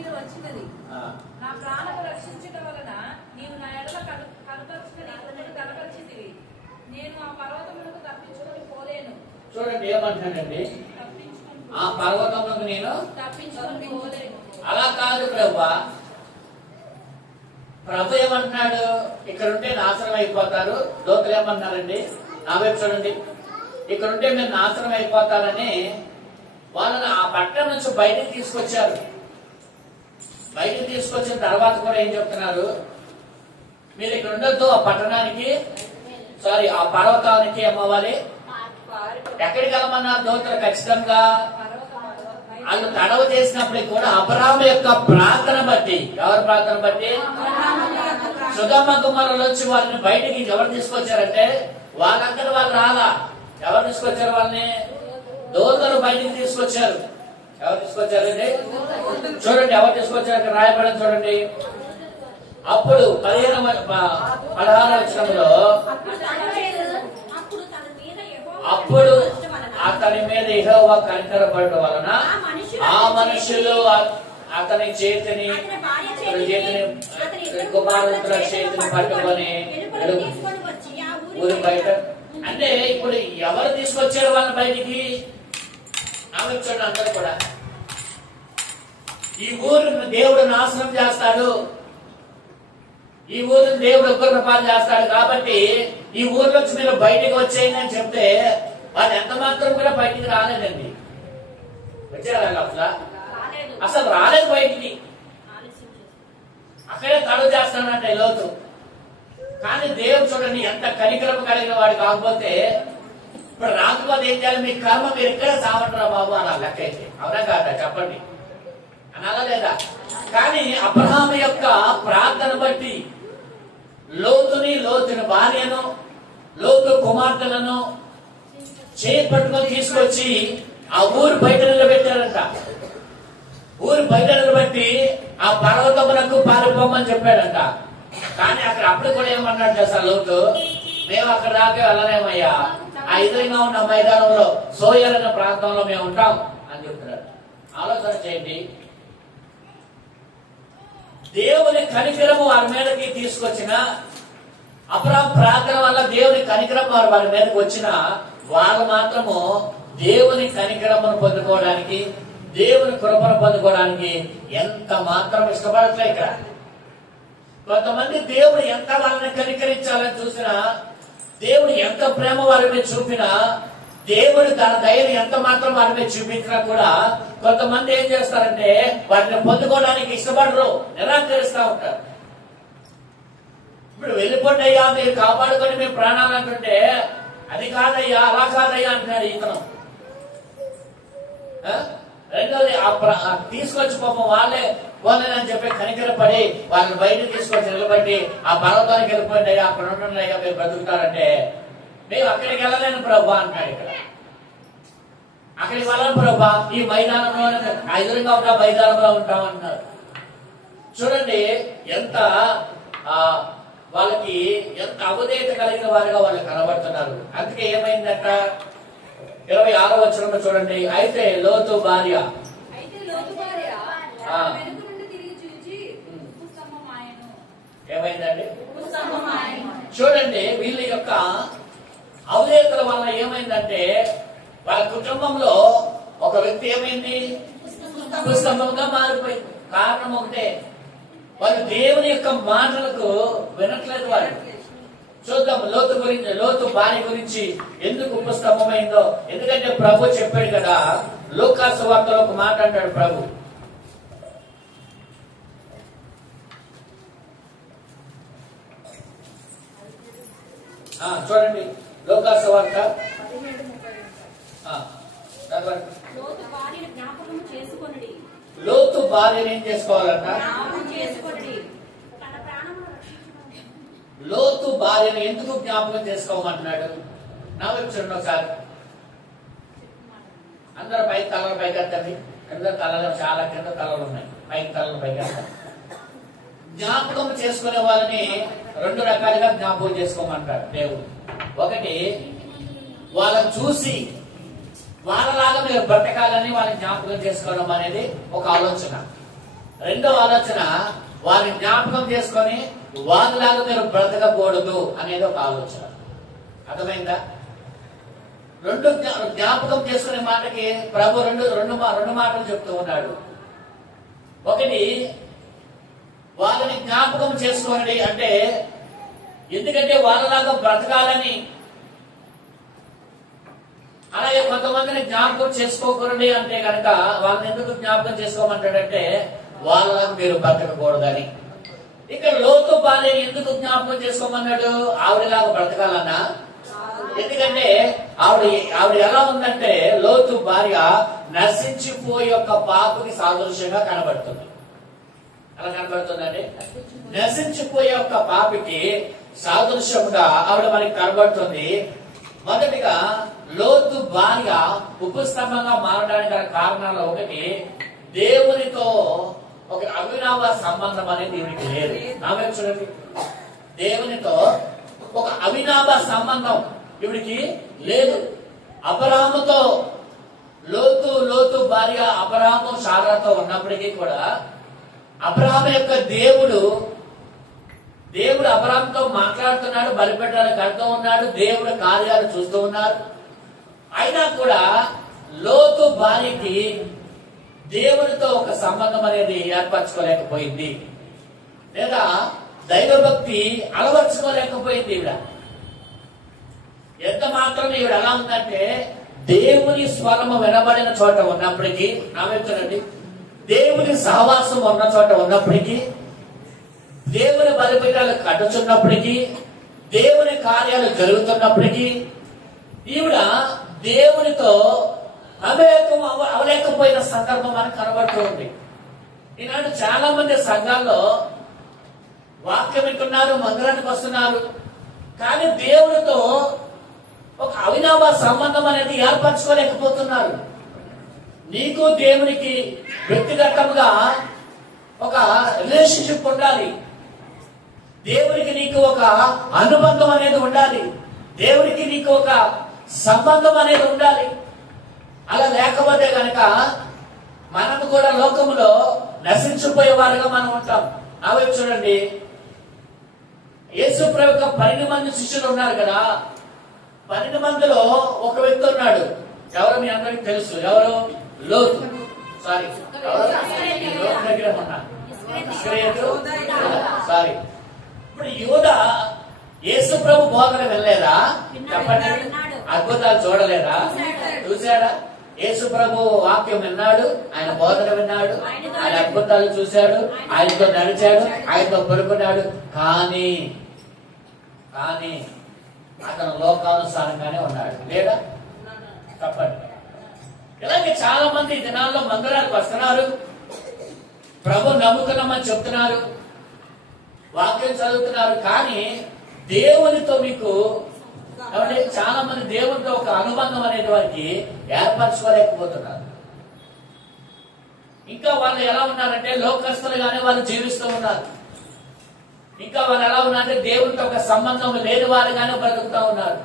మీద వచ్చినది. నా ప్రాణము రక్షించడం వలన నీవు నా ఎడల కనపరిచితివి. నేను ఆ పర్వతములకు తప్పించుకొని పోలేను. చూడండి ఏమంటాడండి, ఆ పర్వతములకు నేను తప్పించుకొని పోలేను. అలా కాదు ప్రభు ఏమంటున్నాడు, ఇక్కడ ఉంటే నాశనం అయిపోతారు. దోతలు ఏమంటున్నారండి, నా వైపు చూడండి, ఇక్కడ ఉంటే మీరు నాశనం అయిపోతారని వాళ్ళని ఆ పట్టణం నుంచి బయటకు తీసుకొచ్చారు. బయటకు తీసుకొచ్చిన తర్వాత కూడా ఏం చెప్తున్నారు, మీరు ఇక్కడ ఉండొద్దు, ఆ పట్టణానికి ఆ పర్వతానికి ఏమవ్వాలి, ఎక్కడికి వెళ్ళమన్నారు దోతలు? ఖచ్చితంగా వాళ్ళు తడవ చేసినప్పటికీ కూడా అబ్రాహాము యొక్క ప్రార్థన బట్టి, ఎవరి ప్రార్థన బట్టి, సుధమ కుమారులు వచ్చి వాళ్ళని బయటికి ఎవరు తీసుకొచ్చారంటే వాళ్ళందరూ వాళ్ళు రాలా. ఎవరు తీసుకొచ్చారు వాళ్ళని? దోతలు బయటికి తీసుకొచ్చారు. ఎవరు తీసుకొచ్చారండి? చూడండి ఎవరు తీసుకొచ్చారు, రాయబడి చూడండి. అప్పుడు 16వ వచనంలో అప్పుడు అతని మీద యెహోవా కనికరపడడం వలన ఆ మనుషులు అతని చేతిని కుమారుల చేతిని పట్టుకొని ఊరి బయట. అంటే ఇప్పుడు ఎవరు తీసుకొచ్చారు వాళ్ళ బయటికి? చూడండి అందరూ కూడా ఈ ఊరు దేవుడు నాశనం చేస్తాడు, ఈ ఊరిని దేవుడు ఉగ్రపాలు చేస్తాడు కాబట్టి ఈ ఊర్లోంచి మీరు బయటికి వచ్చేయండి అని చెప్తే వాళ్ళు ఎంత మాత్రం కూడా బయటికి రాలేదండి. వచ్చారా? అసలు రాలేదు బయటికి. అక్కడే తడువు చేస్తానంటే లోతు. కానీ దేవుడు చూడండి ఎంత కనికరం కలిగిన వాడు. కాకపోతే ఇప్పుడు రాకపోతే ఏం చేయాలి? మీ కర్మ మీరు ఇక్కడే సావంటారా బాబు అలా లెక్క అయితే. అవునా కాదా చెప్పండి, అనాలా లేదా? కానీ అబ్రహాము యొక్క ప్రార్థన బట్టి లోతుని భార్యను, లోతు కుమార్తెలను చేపట్టుకొని తీసుకొచ్చి ఆ ఊరు బయట నిలబెట్టారంట. ఊరు బయట నిలబెట్టి ఆ పర్వతమునకు పారిపోమని చెప్పాడంట. కానీ అక్కడ అప్పుడు కూడా ఏమన్నాడు తెలుసా లోతు, మేము అక్కడ దాకా వెళ్ళలేమయ్యా, ఆ ఎదురుగా ఉన్న మైదానంలో సోయర్ అనే ప్రాంతంలో మేము ఉంటాం అని చెప్తున్నాడు. ఆలోచన చేయండి, దేవుని కనికరము వారి మీదకి తీసుకొచ్చిన, అబ్రహాము ప్రార్థన వల్ల దేవుని కనికరం వారి మీదకి వచ్చిన వారు మాత్రము దేవుని కనికరమును పొందుకోవడానికి, దేవుని కృపను పొందుకోవడానికి ఎంత మాత్రం ఇష్టపడట్లే. ఇక్కడ కొంతమంది దేవుడు ఎంత వాళ్ళని కనికరించాలని చూసినా, దేవుడు ఎంత ప్రేమ వారి మీద చూపినా, దేవుడు తన దయని ఎంత మాత్రం వారి మీద చూపించినా కూడా కొంతమంది ఏం చేస్తారంటే వాటిని పొందుకోవడానికి ఇష్టపడరు, నిరాకరిస్తూ ఉంటారు. ఇప్పుడు వెళ్ళిపోండి అయ్యా, మీరు కాపాడుకొని మీ ప్రాణాలు అంటుంటే అది కాదయ్యా, అలా కాదయ్యా అంటున్నాడు ఇతను. రెండోది తీసుకొచ్చి పాపం వాళ్ళని చెప్పి కనికరపడి వాళ్ళని బయట తీసుకొచ్చి నిలబడి ఆ పర్వతానికి వెళ్ళిపోయింది అయ్యా, అక్కడ ఉండండి అయ్యా మీరు బ్రతుకుతారంటే మేము అక్కడికి వెళ్ళలేను ప్రభా అంటున్నాడు. ఇక్కడ అక్కడికి వెళ్ళను ప్రభా, ఈ మైదానంలో ఎదురుగా ఉంటా మైదానంలో ఉంటాం అంటున్నారు. చూడండి ఎంత వాళ్ళకి ఎంత అవధేయత కలిగిన వారిగా వాళ్ళు కనబడుతున్నారు. అందుకే ఏమైందట 26వ వచనంలో చూడండి. అయితే లోతు భార్య ఏమైందండి? చూడండి వీళ్ళ యొక్క అవధేయతల వల్ల ఏమైందంటే వాళ్ళ కుటుంబంలో ఒక వ్యక్తి ఏమైంది? కుస్తంభంగా మారిపోయింది. కారణం ఒకటే, వాళ్ళు దేవుని యొక్క మాటలకు వినట్లేదు వాళ్ళు. చూద్దాం లోతు భార్య గురించి ఎందుకు ఉపస్తంభమైందో. ఎందుకంటే ప్రభు చెప్పాడు కదా, లూకా సువార్తలో ఒక మాట అంటాడు ప్రభు. చూడండి లూకా సువార్త లోతు భార్యను ఏం చేసుకోవాలంట? లోతు భార్యను ఎందుకు జ్ఞాపకం చేసుకోమంటున్నాడు? నా వైపు చూడండి ఒకసారి. అందరూ పైకి తలలు పైకెత్తండి. కింద తలలు చాలా కింద తలలు ఉన్నాయి, పైకి తలలు పైకెత్తండి. జ్ఞాపకం చేసుకునే వాళ్ళని 2 రకాలుగా జ్ఞాపకం చేసుకోమంటాడు దేవుడు. ఒకటి, వాళ్ళని చూసి వాళ్ళలాగా మీరు బ్రతకాలని వాళ్ళని జ్ఞాపకం చేసుకోవడం అనేది ఒక ఆలోచన. రెండో ఆలోచన, వారిని జ్ఞాపకం చేసుకొని వారిలాగా మీరు బ్రతకకూడదు అనేది ఒక ఆలోచన. అర్థమైందా? రెండు జ్ఞాపకం చేసుకునే మాటకి ప్రభు రెండు మాటలు చెప్తూ ఉన్నాడు. ఒకటి, వాళ్ళని జ్ఞాపకం చేసుకోండి అంటే ఎందుకంటే వాళ్ళలాగా బ్రతకాలని. అలాగే కొంతమందిని జ్ఞాపకం చేసుకోకూడదు అంటే కనుక వాళ్ళని ఎందుకు జ్ఞాపకం చేసుకోమంటాడంటే వాళ్ళలాగా మీరు బ్రతకకూడదని. ఇక్కడ లోతు భార్య ఎందుకు జ్ఞాపకం చేసుకోమన్నాడు? ఆవిడలాగా బ్రతకాలన్నా. ఎందుకంటే ఆవిడ ఎలా ఉందంటే లోతు భార్య నశించిపోయే యొక్క పాపకి సాదృశ్యంగా కనబడుతుంది. ఎలా కనబడుతుందండి? నశించిపోయే యొక్క పాపికి సాదృశ్యంగా ఆవిడ మనకి కనబడుతుంది. మొదటిగా లోతు భార్య ఉపస్తంభంగా మారడానికి గల కారణాలు ఒకటి, దేవునితో ఒక అవినావ సంబంధం అనేది ఈవిడికి లేదు. ఆమె చూడండి, దేవునితో ఒక అవినావ సంబంధం ఈవిడికి లేదు. అబ్రహాముతో లోతు భార్య అబ్రహాము శారాతో ఉన్నప్పటికీ కూడా అబ్రహాము యొక్క దేవుడు అబ్రహాంతో మాట్లాడుతున్నాడు, బలిపెట్టాలని కడుతూ ఉన్నాడు, దేవుడు కార్యాలు చూస్తూ ఉన్నారు. అయినా కూడా లోతు భార్యకి దేవునితో ఒక సంబంధం అనేది ఏర్పరచుకోలేకపోయింది, లేదా దైవభక్తి అలవర్చుకోలేకపోయింది. ఈవిడ ఎంత మాత్రం ఈవిడ ఎలా ఉందంటే దేవుని స్వరము వినబడిన చోట ఉన్నప్పటికీ, నామెచ్చండి, దేవుని సహవాసం ఉన్న చోట ఉన్నప్పటికీ, దేవుని బలిపీఠాలు కట్టుచున్నప్పటికీ, దేవుని కార్యాలు జరుగుతున్నప్పటికీ ఈవిడ దేవునితో అవేకం అవలేకపోయిన సందర్భం మనకు కనబడుతూ ఉంది. ఈనాడు చాలా మంది సంఘాల్లో వాక్యం వింటున్నారు, మందిరానికి వస్తున్నారు, కానీ దేవునితో ఒక అవినాభ సంబంధం అనేది ఏర్పరచుకోలేకపోతున్నారు. నీకు దేవునికి వ్యక్తిగతంగా ఒక రిలేషన్షిప్ ఉండాలి, దేవునికి నీకు ఒక అనుబంధం అనేది ఉండాలి, దేవునికి నీకు ఒక సంబంధం అనేది ఉండాలి. అలా లేకపోతే గనక మనం కూడా లోకములో నశించిపోయే వారుగా మనం ఉంటాం. అవి చూడండి, యేసు ప్రభు యొక్క 12 మంది శిష్యులు ఉన్నారు కదా, 12 మందిలో ఒక వ్యక్తి ఉన్నాడు. ఎవరు మీ అందరికి తెలుసు, ఎవరు? లోతు. సారీ, దగ్గర ఉన్నారు. సారీ. ఇప్పుడు యూదా యేసు ప్రభు బోధన వెళ్ళలేదా? చెప్పండి. అద్భుతాలు చూడలేదా? చూశాడా? యేసు ప్రభు వాక్యం విన్నాడు, ఆయన బోధన విన్నాడు, ఆయన అద్భుతాలు చూశాడు, ఆయనతో నడిచాడు, ఆయనతో పడుకున్నాడు. కానీ అతను లోకానుసారంగానే ఉన్నాడు, లేదా? చెప్పండి. ఇలాగే చాలా మంది ఈ దినాల్లో మందిరానికి వస్తున్నారు, ప్రభు నమ్ముకున్నామని చెప్తున్నారు, వాక్యం చదువుతున్నారు, కానీ దేవునితో మీకు చాలా మంది దేవునితో ఒక అనుబంధం అనేది వారికి ఏర్పరచుకోలేకపోతున్నారు. ఇంకా వాళ్ళు ఎలా ఉన్నారంటే లోకస్తులుగానే వాళ్ళు జీవిస్తూ ఉన్నారు. ఇంకా వాళ్ళు ఎలా ఉన్నారంటే దేవునితో ఒక సంబంధం లేని వారుగానే బ్రతుకుతూ ఉన్నారు.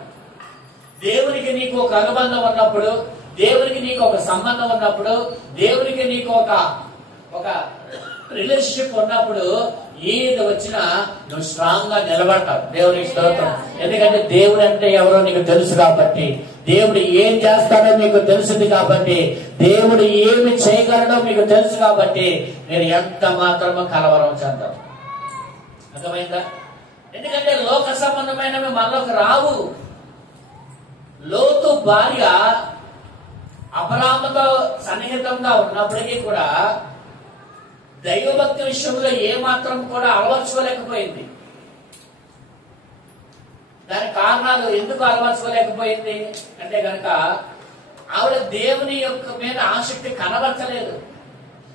దేవునికి నీకు ఒక అనుబంధం ఉన్నప్పుడు, దేవునికి నీకు ఒక సంబంధం ఉన్నప్పుడు, దేవునికి నీకు ఒక రిలేషన్షిప్ ఉన్నప్పుడు ఏది వచ్చినా నువ్వు స్ట్రాంగ్ గా నిలబడతావు. దేవునికి స్తోత్రం. ఎందుకంటే దేవుడు అంటే ఎవరో నీకు తెలుసు కాబట్టి, దేవుడు ఏం చేస్తాడో మీకు తెలుసుది కాబట్టి, దేవుడు ఏమి చేయగలడో మీకు తెలుసు కాబట్టి మీరు ఎంత మాత్రమో కలవరం చెందారు. అర్థమైందా? ఎందుకంటే లోక సంబంధమైనవి మనలోకి రావు. లోతు భార్య అబ్రహాముతో సన్నిహితంగా ఉన్నప్పటికీ కూడా దైవభక్తి విషయంలో ఏమాత్రం కూడా అలవర్చుకోలేకపోయింది. దాని కారణాలు ఎందుకు అలవర్చుకోలేకపోయింది అంటే గనక ఆవిడ దేవుని యొక్క మీద ఆసక్తి కనబరచలేదు.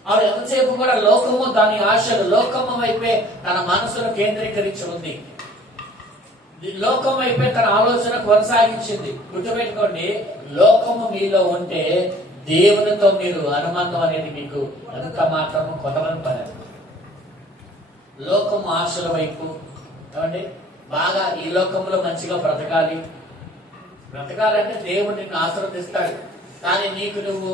ఆవిడ ఎంతసేపు కూడా లోకము, దాని ఆశలు, లోకము వైపే తన మనసును కేంద్రీకరించి ఉంది, లోకం వైపే తన ఆలోచన కొనసాగించింది. గుర్తుపెట్టుకోండి, లోకము మీలో ఉంటే దేవునితో మీరు అనుబంధం అనేది మీకు ఎంత మాత్రము కొనవని పని. లోకము ఆశల వైపు ఏమండి, బాగా ఈ లోకంలో మంచిగా బ్రతకాలంటే దేవుడు నిన్ను ఆశీర్వదిస్తాడు. కానీ నీకు నువ్వు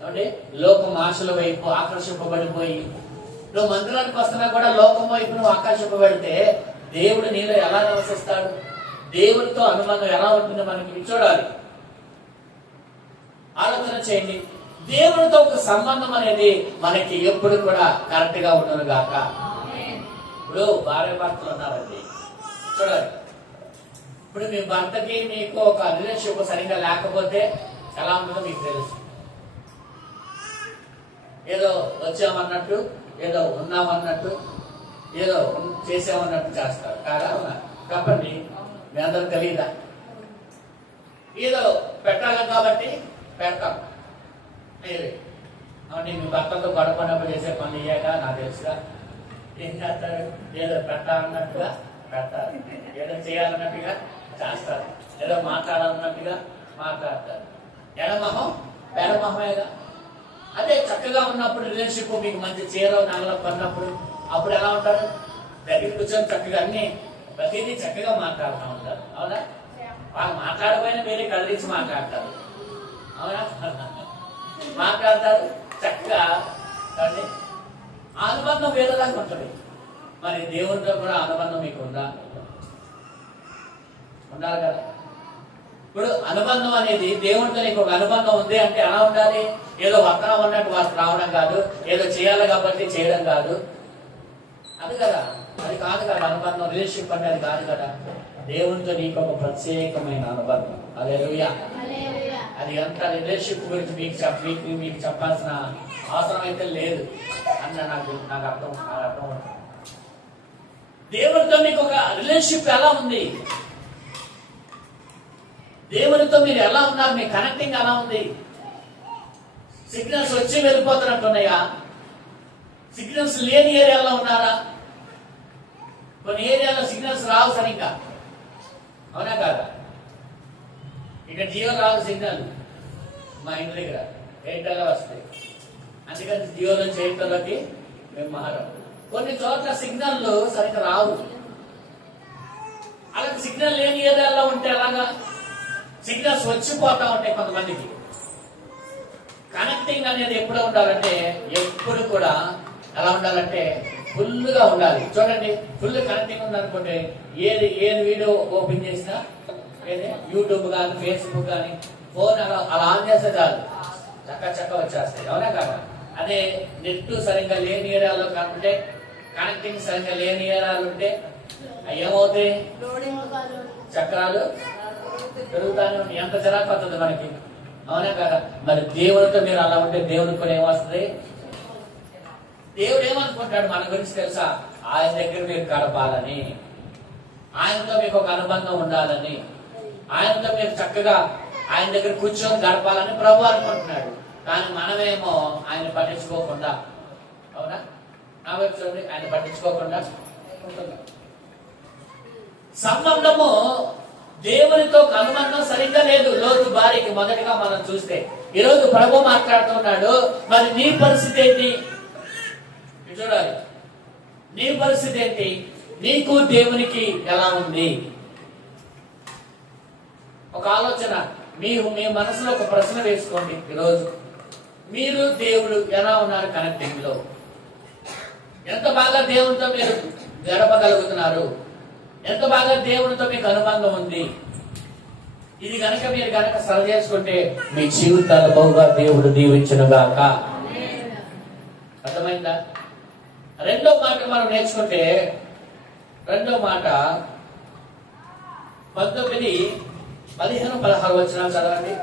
ఏమండి లోకం ఆశల వైపు ఆకర్షింపబడిపోయి నువ్వు మందిరానికి వస్తున్నా కూడా లోకం వైపు నువ్వు ఆకర్షింప పెడితే దేవుడు నీలో ఎలా నివసిస్తాడు? దేవుడితో అనుబంధం ఎలా ఉంటుందో మనకి చూడాలి, ఆలోచన చేయండి. దేవుడితో ఒక సంబంధం అనేది మనకి ఎప్పుడు కూడా కరెక్ట్ గా ఉండదు గాక. ఇప్పుడు భార్య భర్తలు ఉన్నారండి, చూడాలి. ఇప్పుడు మీ భర్తకి మీకు ఒక రిలేషన్షిప్ సరిగ్గా లేకపోతే ఎలా ఉంటుందో మీకు తెలుసు. ఏదో వచ్చామన్నట్టు, ఏదో ఉన్నామన్నట్టు, ఏదో చేసామన్నట్టు చేస్తారు కాదా? చెప్పండి, మీ అందరూ తెలియదా? ఏదో పెట్టాలి కాబట్టి పెడతాం. అవును, మీ భర్తతో గడపనప్పుడు చేసే పని అయ్యాక నాకు తెలుసుగా. ఏం చేస్తారు? ఏదో పెట్టాలన్నట్టుగా పెడతారు, ఏదో చేయాలన్నట్టుగా చేస్తారు, ఏదో మాట్లాడాలన్నట్టుగా మాట్లాడతారు. ఎడమొహం పెడమొహమేగా. అదే చక్కగా ఉన్నప్పుడు రిలేషన్షిప్ మీకు మంచి చీర నగలు కొన్నప్పుడు అప్పుడు ఎలా ఉంటారు? దగ్గర కూర్చొని చక్కగా అన్ని ప్రతిదీ చక్కగా మాట్లాడుతూ ఉంటారు. అవునా? వాళ్ళు మాట్లాడకపోయినా వేరే కదిలించి మాట్లాడతారు. అవునా? మాట్లాడతారు చక్కగా. అనుబంధం వేరేలాగా ఉంటుంది. మరి దేవునితో కూడా అనుబంధం మీకు ఉందా? ఉండాలి కదా. ఇప్పుడు అనుబంధం అనేది దేవునితో నీకు ఒక అనుబంధం ఉంది అంటే ఎలా ఉండాలి? ఏదో వస్త్రం ఉన్నట్టు వాటికి రావడం కాదు, ఏదో చేయాలి కాబట్టి చేయడం కాదు, అది కదా. అది కాదు కదా అనుబంధం. రిలేషన్షిప్ అంటే అది కాదు కదా. దేవునితో నీకు ఒక ప్రత్యేకమైన అనుబంధం. హల్లెలూయా. అది ఎంత రిలేషన్షిప్ గురించి మీకు చెప్పాల్సిన అవసరం అయితే లేదు అన్న నాకు అర్థం అవుతుంది. దేవునితో మీకు ఒక రిలేషన్షిప్ ఎలా ఉంది? దేవునితో మీరు ఎలా ఉన్నారు? మీ కనెక్టింగ్ ఎలా ఉంది? సిగ్నల్స్ వచ్చి వెళ్ళిపోతున్నట్టున్నాయా? సిగ్నల్స్ లేని ఏరియాలో ఉన్నారా? కొన్ని ఏరియాలో సిగ్నల్స్ రావు సరిగ్గా, అవునా కాదా? ఇక్కడ జియో రాదు సిగ్నల్, మా ఇంటి దగ్గర ఎయిర్టెల్ వస్తాయి. అందుకని జియో నుంచి ఎయిర్టెల్లోకి మేము మారాం. కొన్ని చోట్ల సిగ్నల్ సరిగ్గా రావు. అలాగే సిగ్నల్ లేని ఏరియాలో ఉంటే అలాగా సిగ్నల్స్ వచ్చిపోతా ఉంటాయి కొంతమందికి. కనెక్టింగ్ అనేది ఎప్పుడు ఉండాలంటే, ఎప్పుడు కూడా ఎలా ఉండాలంటే ఫుల్గా ఉండాలి. చూడండి, ఫుల్ కనెక్టింగ్ ఉందనుకోండి, ఏది వీడియో ఓపెన్ చేసినా, ఏది యూట్యూబ్ కానీ ఫేస్బుక్ కానీ ఫోన్ అలా ఆన్ చేస్తే చాలు చక్క వచ్చేస్తాయి. అవునా కదా? అదే నెట్ సరిగ్గా లేని ఏరియాలో కాకుంటే, కనెక్టింగ్ సరిగ్గా లేని ఏరియాలు ఉంటే ఏమవుతాయి? చక్రాలు పెరుగుతానే ఉంటాయి. ఎంత చిరాకు వస్తుంది మనకి, అవునా కదా? మరి దేవుడితో మీరు అలా ఉంటే దేవుడికి కూడా ఏమొస్తుంది? దేవుడు ఏమనుకుంటాడు మన గురించి తెలుసా? ఆయన దగ్గర మీరు గడపాలని, ఆయనతో మీకు ఒక అనుబంధం ఉండాలని, ఆయనతో మీరు చక్కగా ఆయన దగ్గర కూర్చొని గడపాలని ప్రభు అనుకుంటున్నాడు. కానీ మనమేమో ఆయన పట్టించుకోకుండా, అవునా? నా వైపు చూడండి, ఆయన పట్టించుకోకుండా ఉంటున్నాం. సంబంధము దేవునితో అనుబంధం సరిగ్గా లేదు లోతు భార్యకి. మొదటిగా మనం చూస్తే ఈరోజు ప్రభు మాట్లాడుతున్నాడు, మరి నీ పరిస్థితి ఏంటి చూడాలి. నీ పరిస్థితి ఏంటి? నీకు దేవునికి ఎలా ఉంది? ఒక ఆలోచన మీ మనసులో ఒక ప్రశ్న వేసుకోండి. ఈరోజు మీరు దేవుడు ఎలా ఉన్నారు? కనెక్టింగ్ లో ఎంత బాగా దేవునితో మీరు గడపగలుగుతున్నారు? ఎంత బాగా దేవునితో మీకు అనుబంధం ఉంది? ఇది మీరు గనక సరి చేసుకుంటే మీ జీవితాలు బహుగా దేవుడు దీవించునుగాక. అర్థమైందా? రెండో మాట మనం నేర్చుకుంటే, రెండో మాట 19, 15, 16 వచనాలు చదవండి.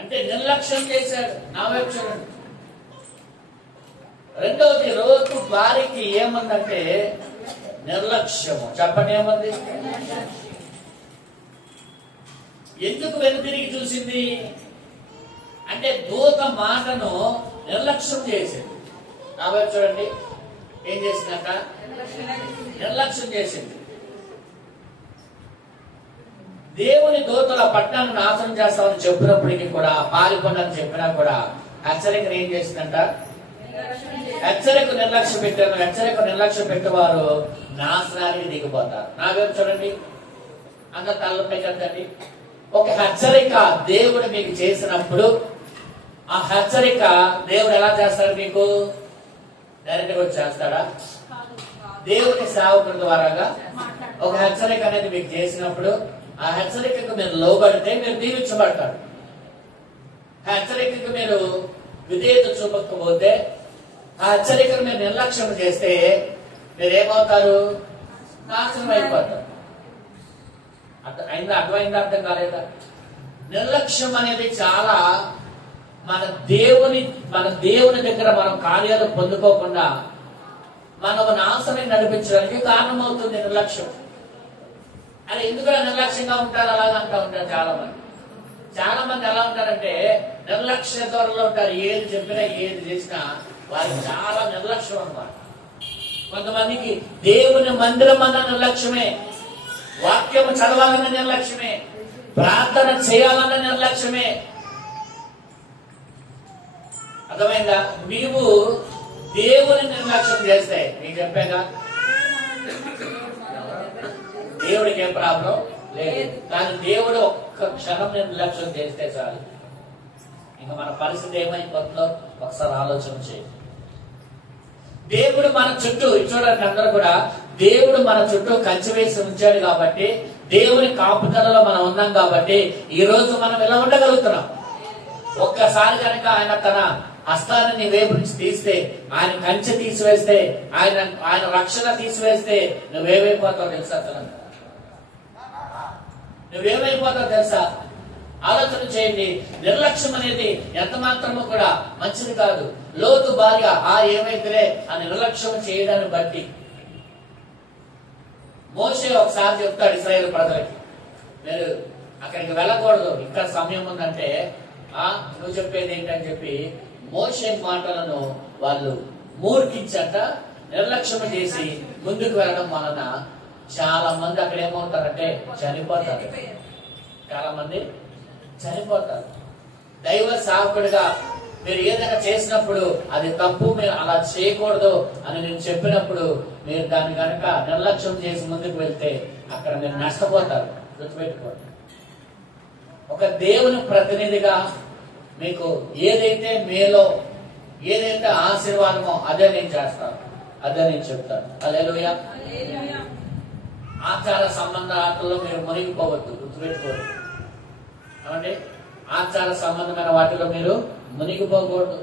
అంటే నిర్లక్ష్యం చేశాడు. నా వైపు చూడండి. రెండవది, రోజు భార్యకి ఏమందంటే నిర్లక్ష్యము. చెప్పండి, ఏమంది? ఎందుకు వెనుతిరిగి చూసింది అంటే దూత మాటను నిర్లక్ష్యం చేసింది. నా వైపు చూడండి. ఏం చేసిందట? నిర్లక్ష్యం చేసింది. దేవుని దూతల పట్టణాన్ని నాశనం చేస్తామని చెప్పినప్పటికీ కూడా, పారిపోండి చెప్పినా కూడా హెచ్చరికను ఏం చేసిందంట? హెచ్చరిక నిర్లక్ష్యం పెట్టారు. హెచ్చరిక నిర్లక్ష్యం పెట్టేవారు నాశనానికి దిగిపోతారు. నా వైపు చూడండి, అంత తలపై కదండి. ఒక హెచ్చరిక దేవుడు మీకు చేసినప్పుడు ఆ హెచ్చరిక దేవుడు ఎలా చేస్తాడు? మీకు డైరెక్ట్ గా చేస్తాడా? దేవుని సేవకుల ద్వారాగా ఒక హెచ్చరిక అనేది మీకు చేసినప్పుడు ఆ హెచ్చరికకు మీరు లోబడితే మీరు దీవించబడతారు. హెచ్చరికకు మీరు విధేయత చూపకపోతే, ఆ హెచ్చరికను మీరు నిర్లక్ష్యం చేస్తే మీరేమవుతారు? నాశనం అయిపోతారు. అర్థమైందా? అర్థం కాలేదా? నిర్లక్ష్యం అనేది చాలా మన దేవుని దగ్గర మనం కార్యాలు పొందుకోకుండా మనం నాశనం నడిపించడానికి కారణమవుతుంది నిర్లక్ష్యం. అది ఎందుకు నిర్లక్ష్యంగా ఉంటారు? అలాగా అంటూ ఉంటారు చాలా మంది ఎలా ఉంటారంటే నిర్లక్ష్య ధోరణిలో ఉంటారు. ఏది చెప్పినా ఏది చేసినా వారికి చాలా నిర్లక్ష్యం అన్నమాట. కొంతమందికి దేవుని మందిరం అన్న నిర్లక్ష్యమే, వాక్యము చదవాలన్న నిర్లక్ష్యమే, ప్రార్థన చేయాలన్న నిర్లక్ష్యమే. అర్థమైందా? నీవు దేవుని నిర్లక్ష్యం చేస్తే నీకు చెప్పాగా దేవుడికి ఏం ప్రాబ్లం లేదు. కానీ దేవుడు ఒక్క క్షణం నిర్లక్ష్యం చేస్తే చాలు, ఇంకా మన పరిస్థితి ఏమైపోతుందో ఒకసారి ఆలోచన చేయండి. దేవుడు మన చుట్టూ చూడండి, అందరూ కూడా దేవుడు మన చుట్టూ కంచె వేసి ఉంచాడు కాబట్టి, దేవుని కాపుదలలో మనం ఉన్నాం కాబట్టి ఈ రోజు మనం ఇలా ఉండగలుగుతున్నాం. ఒక్కసారి కనుక ఆయన తన హస్తాన్ని నీ వైపు నుంచి తీస్తే, ఆయన కంచె తీసివేస్తే, ఆయన రక్షణ తీసివేస్తే నువ్వేమైపోతావు తెలుసా? నువ్వేమైపోతావు తెలుసా? ఆలోచన చేయండి. నిర్లక్ష్యం అనేది ఎంత మాత్రమూ కూడా మంచిది కాదు. లోతు భార్య ఏమైతే ఆ నిర్లక్ష్యం చేయడాన్ని బట్టి మోషే ఒకసారి చెప్తాడు ఇశ్రాయేలు ప్రజలకి, మీరు అక్కడికి వెళ్ళకూడదు, ఇంకా సమయం ఉందంటే నువ్వు చెప్పేది ఏంటని చెప్పి మోషే మాటలను వాళ్ళు మూర్ఖించట నిర్లక్ష్యం చేసి ముందుకు వెళ్ళడం వలన చాలా మంది అక్కడ ఏమవుతారంటే చనిపోతారు. చాలా మంది చనిపోతారు. దైవ సేవకుడిగా మీరు ఏదైనా చేసినప్పుడు అది తప్పు, మీరు అలా చేయకూడదు అని నేను చెప్పినప్పుడు మీరు దాన్ని కనుక నిర్లక్ష్యం చేసి ముందుకు వెళ్తే అక్కడ మీరు నష్టపోతారు. గుర్తుపెట్టుకోండి. ఒక దేవుని ప్రతినిధిగా మీకు ఏదైతే మేలో, ఏదైతే ఆశీర్వాదమో అదే నేను చేస్తాను, అదే నేను చెప్తాను. హల్లెలూయా. ఆచార సంబంధాలలో మీరు మునిగిపోవద్దు. గుర్తుపెట్టుకోవద్దు. ఏమండి? ఆచార సంబంధమైన వాటిలో మీరు మునిగిపోకూడదు.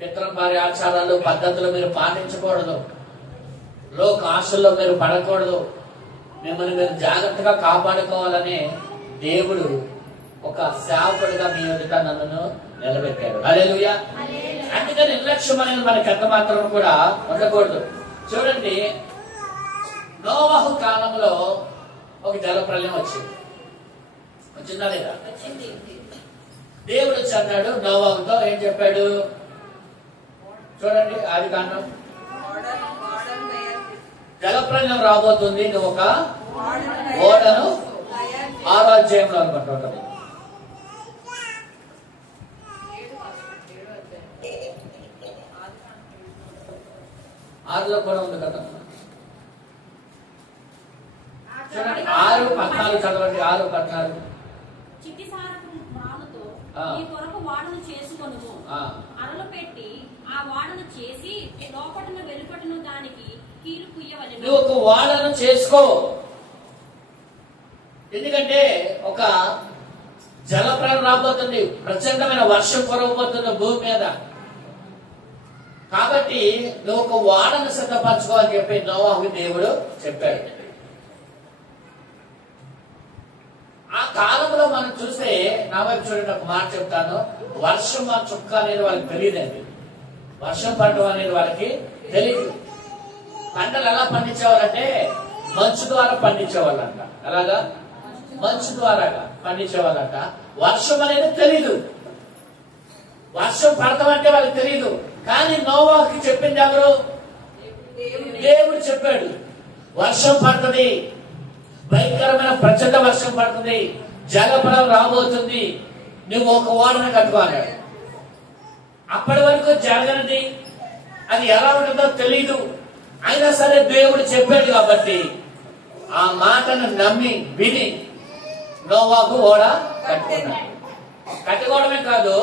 పితృపారి ఆచారాలు పద్ధతులు మీరు పాటించకూడదు. లోక ఆశల్లో మీరు పడకూడదు. మిమ్మల్ని మీరు జాగ్రత్తగా కాపాడుకోవాలని దేవుడు ఒక సేవకుడిగా మీ ఎదుట నన్ను నిలబెట్టాడు. హల్లెలూయా. అందుకని నిర్లక్ష్యం అనేది మనకి ఎంత మాత్రం కూడా ఉండకూడదు. చూడండి, నోవహు కాలంలో ఒక జలప్రలయం వచ్చిందా లేదా? దేవుడు వచ్చి అన్నాడు నోవహుతో, ఏం చెప్పాడు చూడండి. ఆదికాండం, జలప్రలయం రాబోతుంది, నువ్వు ఒక ఓడను 6వ అధ్యాయంలో అనుకుంటుంటది. 6లో కూడా ఉంది కదా. చూడండి 6:14 చదవండి. 6:14. చిట్టి సారపు రాళ్ళతో ఈ కొరకు వాడను చేసుకొనుము. అరలు పెట్టి ఆ వాడను చేసి లోపటను వెలుపటను దానికి కీలు కుయ్యవలెను. నువ్వు ఒక వాడను చేసుకో. ఎందుకంటే ఒక జలప్రలయం రాబోతుంది, ప్రచండమైన వర్షం కురవబోతుంది భూమి మీద. కాబట్టి నువ్వు ఒక వాడను సిద్ధపరచుకో అని చెప్పి నోవహుకు దేవుడు చెప్పాడు. ఆ కాలంలో మనం చూస్తే, నా వైపు చూడండి, ఒక మాట చెప్తాను. వర్షం ఆ చుక్క అనేది వాళ్ళకి తెలియదండి. వర్షం పడడం అనేది వాళ్ళకి తెలియదు. పంటలు ఎలా పండించేవాళ్ళంటే మంచు ద్వారా పండించేవాళ్ళంట. అలాగా మంచు ద్వారా పండించేవాళ్ళంట. వర్షం అనేది తెలీదు. వర్షం పడతామంటే వాళ్ళకి తెలియదు. కానీ నోవాహుకి చెప్పింది ఎవరు? దేవుడు చెప్పాడు. వర్షం పడుతుంది, భయంకరమైన ప్రచండ వర్షం పడుతుంది, జలప్రలయం రాబోతుంది, నువ్వు ఒక ఓడను కట్టుకోవాలి. అప్పటి వరకు జరగనిది అది ఎలా ఉంటుందో తెలీదు. అయినా సరే దేవుడు చెప్పాడు కాబట్టి ఆ మాటను నమ్మి విని నోవాహు ఓడ కట్టుకున్నాడు. కట్టుకోవడమే కాదు,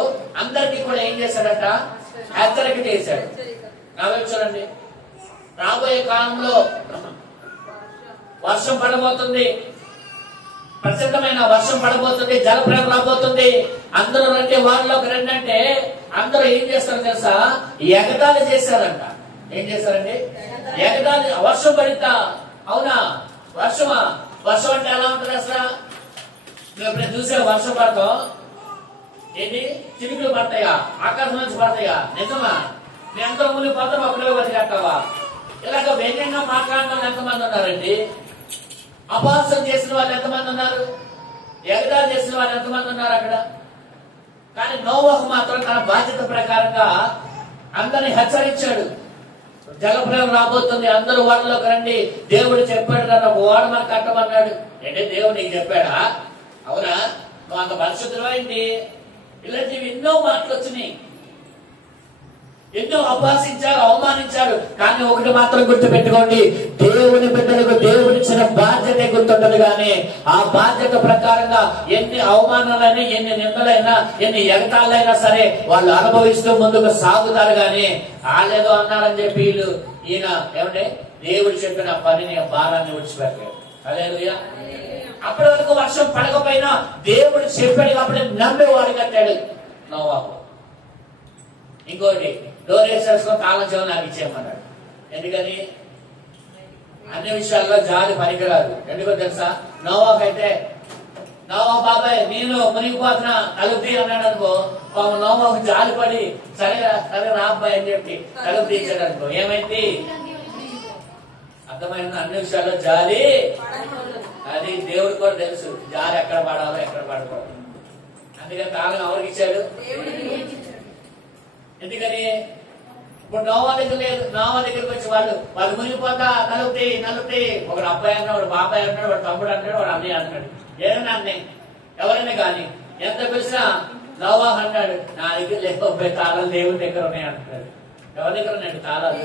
అందరికీ కూడా ఏం చేశాడట? హెచ్చరిక చేశాడు. కాబట్టి చూడండి, రాబోయే కాలంలో వర్షం పడబోతుంది, ప్రసిద్ధమైన వర్షం పడబోతుంది, జలప్రలయం రాబోతుంది. అందరూ రండి, వాళ్ళలోకి రండి అంటే అందరూ ఏం చేస్తారు తెలుసా? ఎగతాళి చేశారంట. ఏం చేశారండి? ఎగతాళి. వర్షం పడిద్దా? అవునా? వర్షమా? వర్షం అంటే ఎలా ఉంటుంది అసలు? నువ్వు ఎప్పుడైనా చూసే వర్షం పడతాం ఏంటి? చినుకులు పడతాయా? ఆకాశం నుంచి పడతాయా? నిజమా? మీ ఎంతో ముందు పోతాం, ఒకటే బతికేస్తావా? ఇలాగ వ్యంగ్యంగా మాట్లాడిన ఎంతమంది ఉన్నారండి? అపహాసం చేసిన వాళ్ళు ఎంతమంది ఉన్నారు? ఎగతాళి చేసిన వాళ్ళు ఎంతమంది ఉన్నారు అక్కడ? కానీ నోవాహు మాత్రం తన బాధ్యత ప్రకారంగా అందరిని హెచ్చరించాడు. జలప్రలయం రాబోతుంది, అందరూ ఓడలోకి రండి, దేవుడు చెప్పాడు కదా, ఓడ మనకు కట్టమన్నాడు. అంటే దేవుడు నీకు చెప్పాడా? అవునా? నువ్వు అంత పరిశుద్ధులు ఏంటి? ఇలాంటివి ఎన్నో మాటలు వచ్చినాయి, ఎన్నో అపహాసించారు, అవమానించారు. కానీ ఒకటి మాత్రం గుర్తు పెట్టుకోండి, దేవుని బిడ్డలకు దేవుడిచ్చిన బాధ్యత గుర్తుండదు. కానీ ఆ బాధ్యత ప్రకారంగా ఎన్ని అవమానాలైనా, ఎన్ని నిందలైనా, ఎన్ని ఎగతాళ్ళైనా సరే వాళ్ళు అనుభవిస్తూ ముందుకు సాగుతారు. కానీ వాళ్ళేదో అన్నారని చెప్పి వీళ్ళు ఈయన ఏమంటే దేవుడు చెప్పిన పనిని, భారాన్ని విడిచిపెట్టారు. హల్లెలూయా. అప్పటి వరకు వర్షం పడకపోయినా దేవుడు చెప్పాడు కాబట్టి నమ్మేవాడు కట్టాడు నోవాహు. ఇంకోటి, డోర్ వేసేసుకొని తాళం చెవి నాకు ఇచ్చేయమన్నాడు. ఎందుకని? అన్ని విషయాల్లో జాలి పనికిరాదు. ఎందుకో తెలుసా? నోవాహు అయితే, నోవాహు బాబాయ్ నేను మునిగిపోతున్నా తలుపు తీ అన్నాడు అనుకో, నోవాహు జాలి పడి సరే సరే రా అబ్బాయి అని చెప్పి తలుపు తీసాడు అనుకో, ఏమైంది? అర్థమైంది? అన్ని విషయాల్లో జాలి. అది దేవుడు కూడా తెలుసు జాలి ఎక్కడ పడాలో ఎక్కడ పడకూడదు. అందుకని తాళం ఎవరికి ఇచ్చాడు? ఎందుకని? ఇప్పుడు నోవా దగ్గర లేదు, నోవా దగ్గరికి వచ్చి వాళ్ళు మునిగిపోతా నలుపుతి ఒకడు అబ్బాయి అన్నాడు, వాడు బాబాయ్ అన్నాడు, వాడు తమ్ముడు అన్నాడు, వాడు అన్నయ్య అన్నాడు, ఏదైనా అన్నయ్య ఎవరైనా కానీ ఎంత పిలిచినా నోవా అన్నాడు నా దగ్గర లేకపోతే తాళాలు దేవుడి దగ్గర ఉన్నాయి అంటున్నాడు. ఎవరి దగ్గర ఉన్నాడు తాళాలు?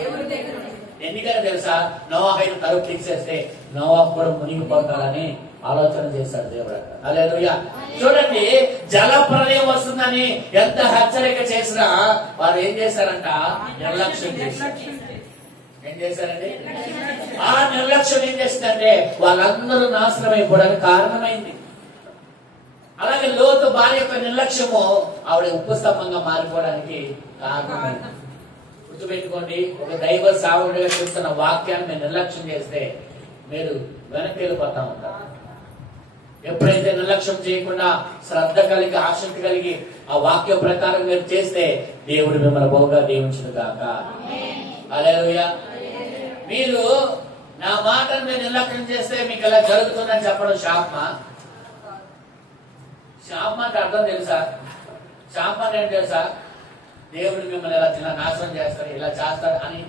ఎందుకని తెలుసా? నోవాహు అయితే తలుపు తీసేస్తే నోవాహు కూడా మునిగిపోతాడని ఆలోచన చేశాడు దేవుడు. హల్లెలూయా. చూడండి, జలప్రలయం వస్తుందని ఎంత హెచ్చరిక చేసినా వారు ఏం చేశారంట? నిర్లక్ష్యం చేశారు. ఏం చేశారండి? ఆ నిర్లక్ష్యం ఏం చేసిందంటే వాళ్ళందరూ నాశనం అయిపోవడానికి కారణమైంది. అలాగే లోతు భార్య యొక్క నిర్లక్ష్యము ఆవిడ ఉప్పు స్తంభంగా మారిపోవడానికి కారణమైంది. గుర్తుపెట్టుకోండి, ఒక దైవ సావుడిగా చూస్తున్న వాక్యాన్ని మీరు నిర్లక్ష్యం చేస్తే మీరు వెనక్కి వెళ్ళిపోతా ఉంటారు. ఎప్పుడైతే నిర్లక్ష్యం చేయకుండా శ్రద్ధ కలిగి, ఆసక్తి కలిగి ఆ వాక్య ప్రకారం మీరు చేస్తే దేవుడు మిమ్మల్ని బహుగా దీవించును గాక. హల్లెలూయా. మీరు నా మాటను మీరు నిర్లక్ష్యం చేస్తే మీకు ఇలా జరుగుతుందని చెప్పడం శాపమా? శాపం అంటే అర్థం తెలుసా? శాపం అంటే ఏంటి తెలుసా? దేవుడు మిమ్మల్ని ఇలా నాశనం చేస్తారు, ఇలా చేస్తారు అని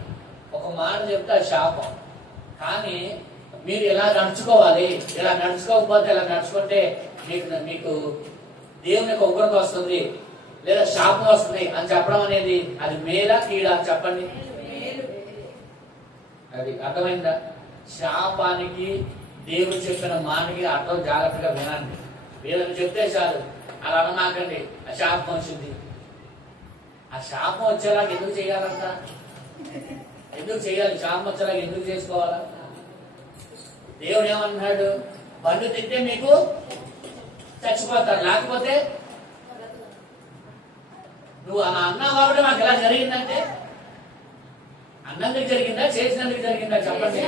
ఒక మాట చెప్తే అది శాపం. కానీ మీరు ఇలా నడుచుకోవాలి, ఇలా నడుచుకోకపోతే ఇలా నడుచుకుంటే మీకు దేవుని యొక్క ఉగ్రత వస్తుంది లేదా శాపం వస్తుంది అని చెప్పడం అనేది అది మేలా కీడా చెప్పండి? అది అర్థమైందా? శాపానికి దేవుడు చెప్పిన మాటకి అర్థం జాగ్రత్తగా వినండి. వీళ్ళని చెప్తే చాలు, అలా అనమాకండి ఆ శాపం వచ్చింది. ఆ శాపం వచ్చేలాగా ఎందుకు చేయాలంట? ఎందుకు చేయాలి? శాపం వచ్చేలాగా ఎందుకు చేసుకోవాలా? దేవుడు ఏమన్నాడు? పండు తింటే మీకు చచ్చిపోతారు, లేకపోతే నువ్వు అలా అన్నావు కాబట్టి మాకు ఇలా జరిగిందంటే అన్నందుకు జరిగిందా చేసినందుకు జరిగిందా చెప్పండి?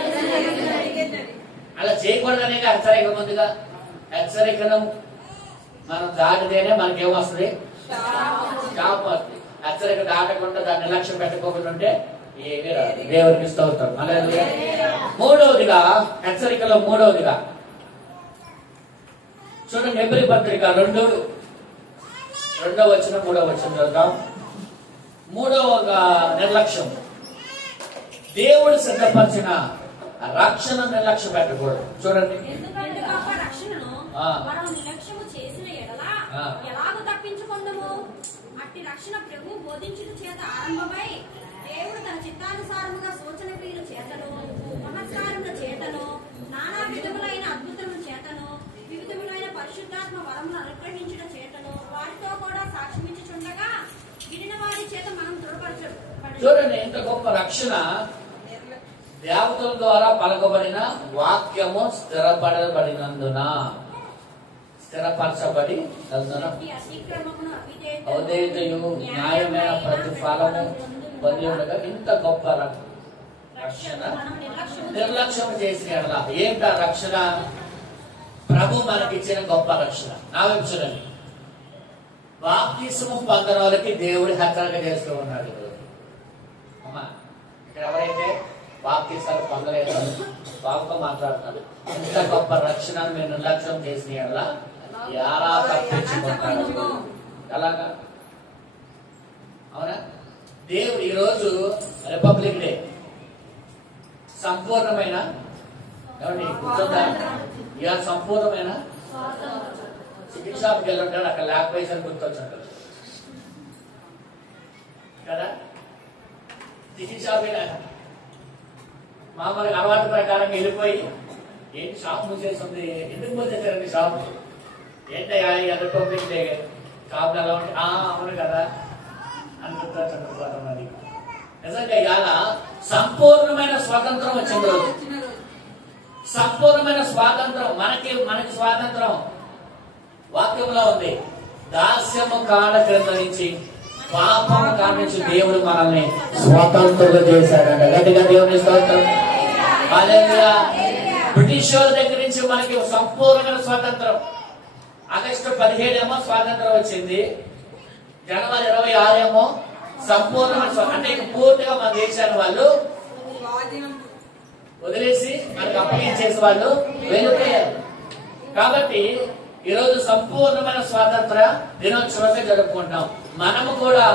అలా చేయకూడదనే హెచ్చరిక ముందుగా. హెచ్చరికను మనం దాటితేనే మనకేమొస్తుంది? శాపం వస్తుంది. హెచ్చరిక దాటకుండా దాన్ని నిర్లక్ష్యం పెట్టుకోకుండా ఉంటే ఏమీ రాదు. దేవునికి స్తోత్రం. హల్లెలూయా. మూడవదిగా, హెచ్చరికలో మూడవదిగా చూడండి, హెబ్రీ పత్రిక 2వ వచనం 3వ వచనం చదువుతాం. మూడవగా నిర్లక్ష్యం. దేవుడు సిద్ధపరిచిన రక్షణ నిర్లక్ష్యం పెట్టకూడదు. చూడండి, ఎందుకంటే రక్షణను మనం నిర్లక్ష్యము చేసిన ఎడల ఎలాగో తప్పించుకుందాము? అట్టి రక్షణ ప్రభు బోధించిన చేత ఆరంభమై దేవుడు తన చూడండి, ఇంత గొప్ప రక్షణ దేవతల ద్వారా పలకబడిన వాక్యము స్థిరపరచబడినందున ఔదేతయు న్యాయమైన ప్రతిఫలము పొంది ఉండగా ఇంత గొప్ప రక్షణ నిర్లక్ష్యం చేసిన ఎడల ఏంట రక్షణ? ప్రభు మనకిచ్చిన గొప్ప రక్షణ. నా వైపు చూడండి, బాప్తిస్మం పొందిన వాళ్ళకి దేవుడి హెచ్చరిక చేస్తూ ఉన్నాడు. అమ్మా, ఇక్కడ ఎవరైతే బాప్తిసాలు పొందలేదు బాబుతో మాట్లాడుతున్నాడు. ఇంత గొప్ప రక్షణ మీరు నిర్లక్ష్యం చేసిన ఎడల ఎలా తప్పించుకుంటారు? ఎలాగా? అవునా? దేవుడు ఈరోజు రిపబ్లిక్ డే సంపూర్ణమైన కూర్చోదా? ఇవాళ సంపూర్ణమైన చికెన్ షాప్కి వెళ్ళి ఉంటాడు, అక్కడ లేకపోయేసరికి గుర్తొచ్చుంటాడు కదా. చికెన్ షాప్ మామూలుగా అలవాటు ప్రకారం వెళ్ళిపోయి ఏంటి షాప్ మూసేస్తుంది, ఎందుకు మూసేసారండి షాప్? ఏంటయ్యా రిపబ్లిక్ డే షాప్ ఎలా ఉంటే అవును కదా అని గుర్తొచ్చుంటారు. మరి నిజంగా ఇవాళ సంపూర్ణమైన స్వాతంత్రం వచ్చిన రోజు. సంపూర్ణమైన స్వాతంత్రం మనకి స్వాతంత్రం వాక్యంలో ఉంది. దాస్యము కాడ క్రింద నుంచి పాపము కాడ నుంచి దేవుడు మనల్ని స్వతంత్రులు చేశాడంట. గట్టిగా దేవుని స్తోత్రం. హల్లెలూయా. బ్రిటిష్ వాళ్ళ దగ్గర నుంచి మనకి సంపూర్ణమైన స్వాతంత్రం. ఆగస్టు 17 ఏమో స్వాతంత్రం వచ్చింది, జనవరి 26 ఏమో సంపూర్ణమైన అంటే పూర్తిగా మన దేశాన్ని వాళ్ళు వదిలేసి మనకు అప్పగించేసి వాళ్ళు వెళ్ళిపోయారు. కాబట్టి ఈరోజు సంపూర్ణమైన స్వాతంత్ర దినోత్సవంగా జరుపుకుంటాం. మనము కూడా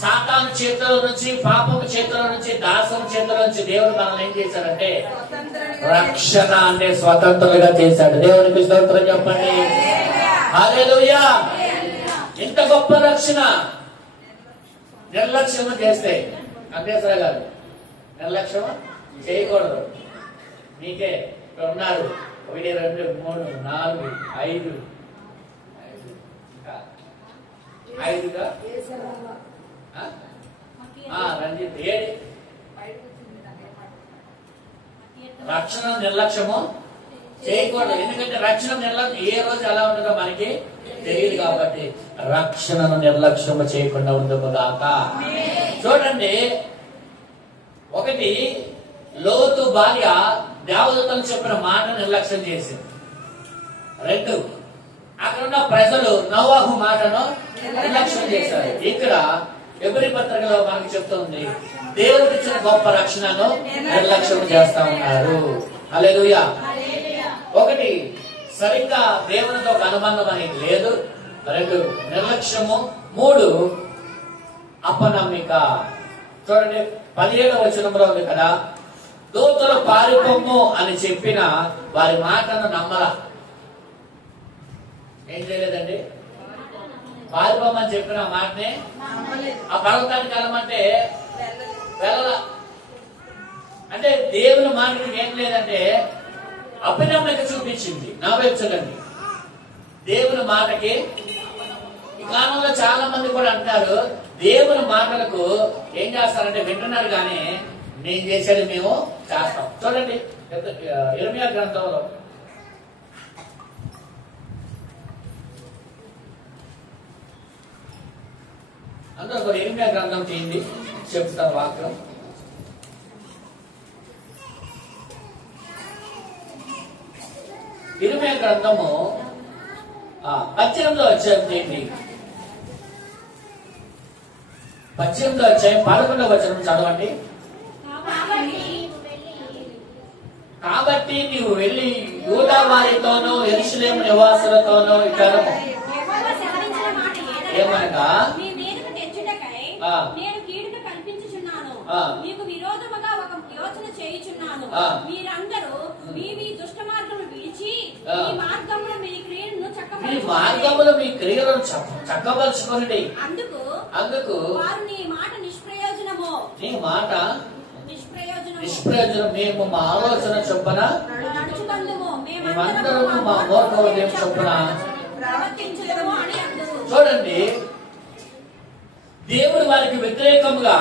సాతాను చేతుల నుంచి, పాపం చేతుల నుంచి, దాసం చేతుల నుంచి దేవుడు మనల్ని ఏం చేశాడంటే రక్షణ అంటే స్వతంత్రులుగా చేశాడు. దేవునికి స్తోత్రం చెప్పండి. హల్లెలూయా. ఇంత గొప్ప రక్షణ నిర్లక్ష్యం చేస్తే అంబేద్కర్ గారు నిర్లక్ష్యం చేయకూడదు. మీకే ఇక్కడ ఉన్నారు 1, 2, 3, 4, 5 5గా రంజిత్ 7. రక్షణ నిర్లక్ష్యము చేయకూడదు. ఎందుకంటే రక్షణ నిర్లక్ష్యం ఏ రోజు ఎలా ఉంటుందో మనకి తెలియదు. కాబట్టి రక్షణను నిర్లక్ష్యము చేయకుండా ఉండదుగాక. చూడండి, ఒకటి లోతు భార్య దేవదూతలు చెప్పిన మాట నిర్లక్ష్యం చేసింది. 2 అక్కడున్న ప్రజలు నోవాహు మాటను నిర్లక్ష్యం చేశారు. ఇక్కడ ఎబ్రీ పత్రికలో మనకు చెప్తుంది దేవుడికి ఇచ్చిన గొప్ప రక్షణను నిర్లక్ష్యం చేస్తా ఉన్నారు. హల్లెలూయా. ఒకటి సరిగ్గా దేవునితో ఒక అనుబంధం అనేది లేదు. 2 నిర్లక్ష్యము. 3 అపనమ్మిక. చూడండి 17వ వచనంలో ఉంది కదా, దూతలు పారిపోము అని చెప్పిన వారి మాటను నమ్మలా. ఏం చేయలేదండి? పారిపోమని చెప్పిన మాటనే ఆ పర్వతానికి వెళ్ళమంటే వెళ్ళలా. అంటే దేవుని మాటకి ఏం లేదంటే అపనమ్మిక చూపించింది. నా వైపు చూడండి, దేవుని మాటకి ఈ కాలంలో చాలా మంది కూడా అంటారు దేవుని మాటలకు ఏం చేస్తారంటే వింటున్నారు కానీ నేను చేసేది మేము చేస్తాం. చూడండి ఇర్మియా గ్రంథంలో అందరూ కూడా ఇర్మియా గ్రంథం తీయండి, చెప్తాను వాక్యం. ఇర్మియా గ్రంథము 18వ అధ్యాయం చేయండి. 18వ అధ్యాయం 11వ వచనం చదవండి. కాబట్టి నీవు వెళ్లి యూదా వారితోనూ యెరూషలేము నివాసులతోనూ ఇట్లనము, ఏమనగా నేను కీడును కల్పించుచున్నాను, మీకు విరోధముగా ఒక యోచన చేయుచున్నాను. మీరందరూ మీ దుష్ట మార్గమును విడిచి మీ మార్గములో మీ క్రియలను చక్కబరుచుకోండి. అందుకు వారు నీ మాట నిష్ప్రయోజనము, నీ మాట నిష్ప్రయోజనం. మేము మా ఆలోచన చొప్పున నడుచుకుందుము, మేమందరము మా మూర్ఖోదయం చొప్పున ప్రవర్తించుదుము అని అందురు. చూడండి, దేవుడు వారికి వ్యతిరేకంగా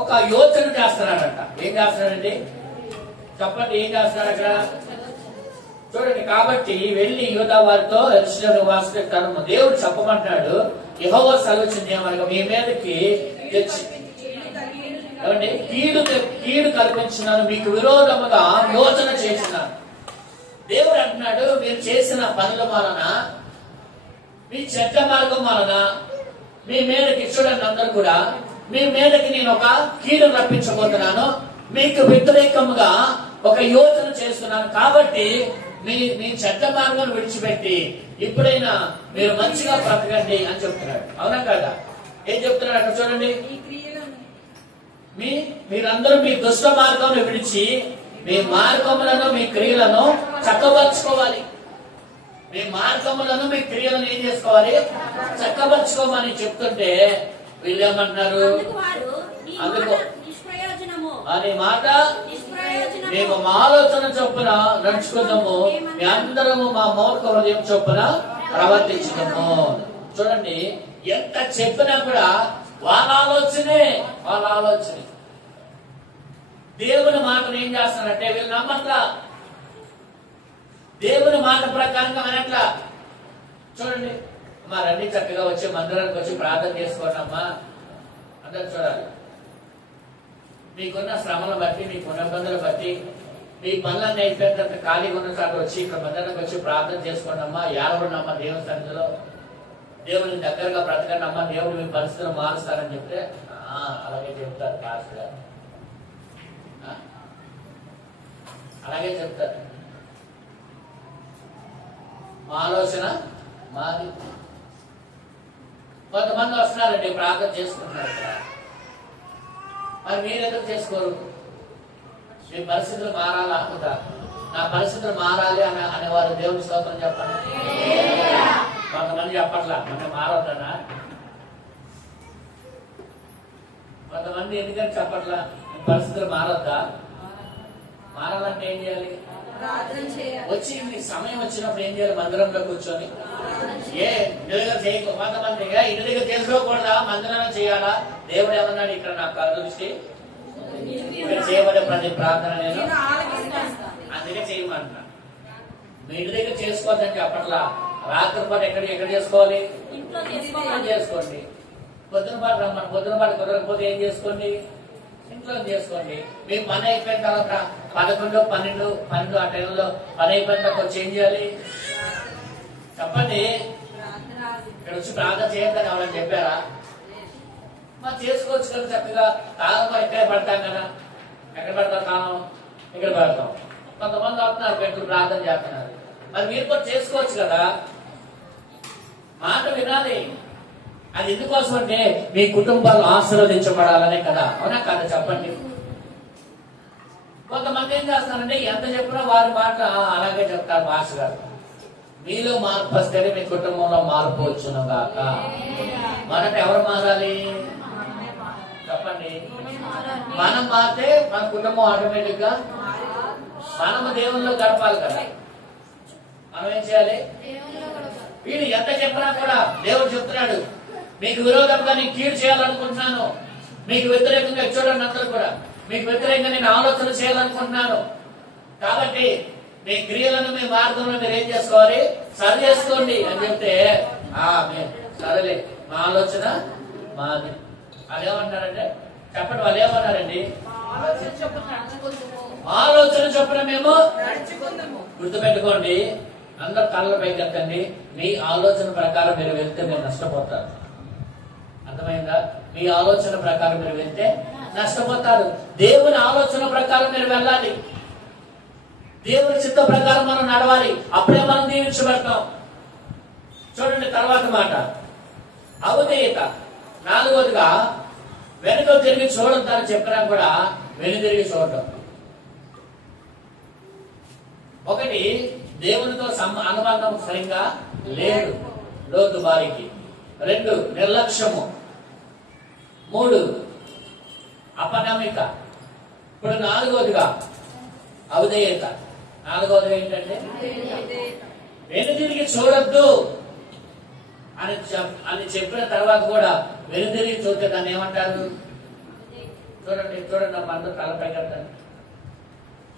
ఒక యోచన చేస్తున్నాడంట. ఏం చేస్తున్నాడండి చెప్పండి, ఏం చేస్తున్నాడు అక్కడ చూడండి. కాబట్టి వెళ్ళి యూదా వారితో యెరూషలేము నివాసులకు దేవుడు చెప్పమంటున్నాడు, యెహోవా సెలవిచ్చింది ఏమనగా మీ మీదకి తెచ్చి కీడు కల్పించినాను, మీకు విరోధముగా యోచన చేసినాను. దేవుడు అంటున్నాడు, మీరు చేసిన పనుల వలన, మీ చెడ్డ మార్గం వలన మీ మీదకి చూడండి అందరూ కూడా మీ మీదకి నేను ఒక కీడు రప్పించబోతున్నాను, మీకు వ్యతిరేకముగా ఒక యోచన చేస్తున్నాను. కాబట్టి మీ చెడ్డ మార్గం విడిచిపెట్టి ఇప్పుడైనా మీరు మంచిగా బ్రతకండి అని చెప్తున్నాడు. అవునా కదా? ఏం చెప్తున్నాడు అక్కడ చూడండి, మీరందరూ మీ దుష్ట మార్గం విడిచి మీ మార్గములను మీ క్రియలను చక్కబరుచుకోవాలి. మీ మార్గములను మీ క్రియలను ఏం చేసుకోవాలి, చక్కబరుచుకోమని చెప్తుంటే వీళ్ళు ఏమంటున్నారు, అందుకు అనే మాట మేము మా ఆలోచన చొప్పున నడుచుకుందాము, మీ అందరము మా మౌలిక హృదయం చొప్పున ప్రవర్తించుదాము. చూడండి, ఎంత చెప్పినా కూడా వాళ్ళ ఆలోచనే. దేవుని మాటను ఏం చేస్తారంటే వీళ్ళు నమ్మట్లా, దేవుని మాట ప్రకారంగా అనట్లా. చూడండి, రండి చక్కగా వచ్చి మందిరానికి వచ్చి ప్రార్థన చేసుకోండి అమ్మా అందరు చూడాలి. మీకున్న శ్రమను బట్టి, మీకున్న ఇబ్బందులు బట్టి, మీ పనులన్నీ అయిపోయిన తర్వాత ఖాళీగా ఉన్న చోట వచ్చి ఇక్కడ మందిరానికి వచ్చి ప్రార్థన చేసుకోండి అమ్మా, ఏడవండి అమ్మా దేవుని సన్నిధిలో, దేవుని దగ్గరగా బ్రతకండి అమ్మా, దేవుడు మీ పరిస్థితులు మారుస్తారని చెప్తే అలాగే చెప్తారు పాస్టర్ గారు, అలాగే చెప్తారు. మా ఆలోచన మాది. కొంతమంది వస్తున్నారండి ప్రార్థన చేసుకుంటున్నారు, మరి మీరెందుకు చేసుకోరు? మీ పరిస్థితులు మారాలా అనుకుంటా, నా పరిస్థితులు మారాలి అనేవారు దేవుని స్తోత్రం చెప్పండి. కొంతమంది చెప్పట్లా, మన మారవుతానా? కొంతమంది ఎందుకని చెప్పట్లా, మీ పరిస్థితులు మారొద్దా? మారాలంటే ఏం చేయాలి? వచ్చి సమయం వచ్చినప్పుడు ఏం చేయాలి? మందిరంలో కూర్చొని ఇంటి దగ్గర చేయకు. కొంతమంది ఇంటి దగ్గర చేసుకోకూడదా, మందిరంలో చేయాలా? దేవుడు ఏమన్నాడు ఇక్కడ నాకు దృష్టి ఇక్కడ చేయబడే ప్రతి ప్రార్థన నేను అందుకే చేయమంటున్నా. మీ ఇంటి దగ్గర చేసుకోవద్దని చెప్పట్లా, రాత్రి పాటు ఎక్కడ చేసుకోవాలి? ఇంట్లో చేసుకోండి. పొద్దున పాటు రమ్మని, పొద్దున పాటు కుదరకపోతే ఏం చేసుకోండి? ఇంట్లో చేసుకోండి. మీ పని అయిపోయిన తర్వాత 11, 12 ఆ టైంలో పని అయిపోయిన తర్వాత వచ్చి ఏం చేయాలి చెప్పండి? ఇక్కడ వచ్చి ప్రార్థన చేయొద్దని ఎవరైనా చెప్పారా? మరి చేసుకోవచ్చు కదా చక్కగా. కాలంలో ఎక్కడే పడతాం కదా, ఎక్కడ పడతాం కాలం? ఇక్కడ పడతాం. కొంతమంది అవుతున్నారు పెట్టుకుని ప్రార్థన చేస్తున్నారు, మరి మీరు కూడా చేసుకోవచ్చు కదా. మాట వినాలి. అది ఎందుకోసం అంటే మీ కుటుంబాలు ఆశీర్వదించబడాలనే కదా, అవునా కదా? చెప్పండి. కొంతమంది ఏం చేస్తారంటే ఎంత చెప్పినా వారి మాట అలాగే చెప్తారు. మాస్టర్ గారు, మీలో మార్పు వస్తేనే మీ కుటుంబంలో మార్పు వచ్చును గాక. మొదట ఎవరు మారాలి చెప్పండి? మనం మారితే మన కుటుంబం ఆటోమేటిక్ గా మనము దేవుల్లో గడపాలి కదా. మనం ఏం చేయాలి? వీడు ఎంత చెప్పినా కూడా దేవుడు చెప్తున్నాడు, మీకు విరోధంగా నేను కీడు చేయాలనుకుంటున్నాను, మీకు వ్యతిరేకంగా చూడండి అందరూ కూడా మీకు వ్యతిరేకంగా నేను ఆలోచన చేయాలనుకుంటున్నాను. కాబట్టి మీ క్రియలను మీ మార్గంలో మీరు ఏం చేసుకోవాలి? సరి చేసుకోండి అని చెప్తే సరేలే మా ఆలోచన మాది. వాళ్ళు ఏమంటారంటే చెప్పండి, వాళ్ళు ఏమన్నారండి? ఆలోచన చొప్పున మేము గుర్తుపెట్టుకోండి. అందరు కళ్ళ పైకి ఎత్తండి. మీ ఆలోచన ప్రకారం మీరు వెళ్తే మీరు నష్టపోతారు. అర్థమైందా? మీ ఆలోచన ప్రకారం మీరు వెళ్తే నష్టపోతారు. దేవుని ఆలోచన ప్రకారం మీరు వెళ్ళాలి. దేవుని చిత్త ప్రకారం మనం నడవాలి. అప్పుడే మనం దీవించబడతాం. చూడండి తర్వాత మాట, అవిధేయత. 4వదిగా వెనుక తిరిగి చూడొద్దని చెప్పినా కూడా వెనుదిరిగి చూడటం. ఒకటి, దేవునితో అనుబంధం సరిగ్గా లేదు, లోతు బారికి. 2, నిర్లక్ష్యము. 3, అపనమిక. ఇప్పుడు 4వదిగా అవిధేయత. 4వదిగా ఏంటంటే వెనుదిరిగి చూడొద్దు అని చెప్పిన తర్వాత కూడా వెనుదిరిగి చూస్తే దాన్ని ఏమంటారు? చూడండి చూడండి, అందరూ తలపై కట్టారు.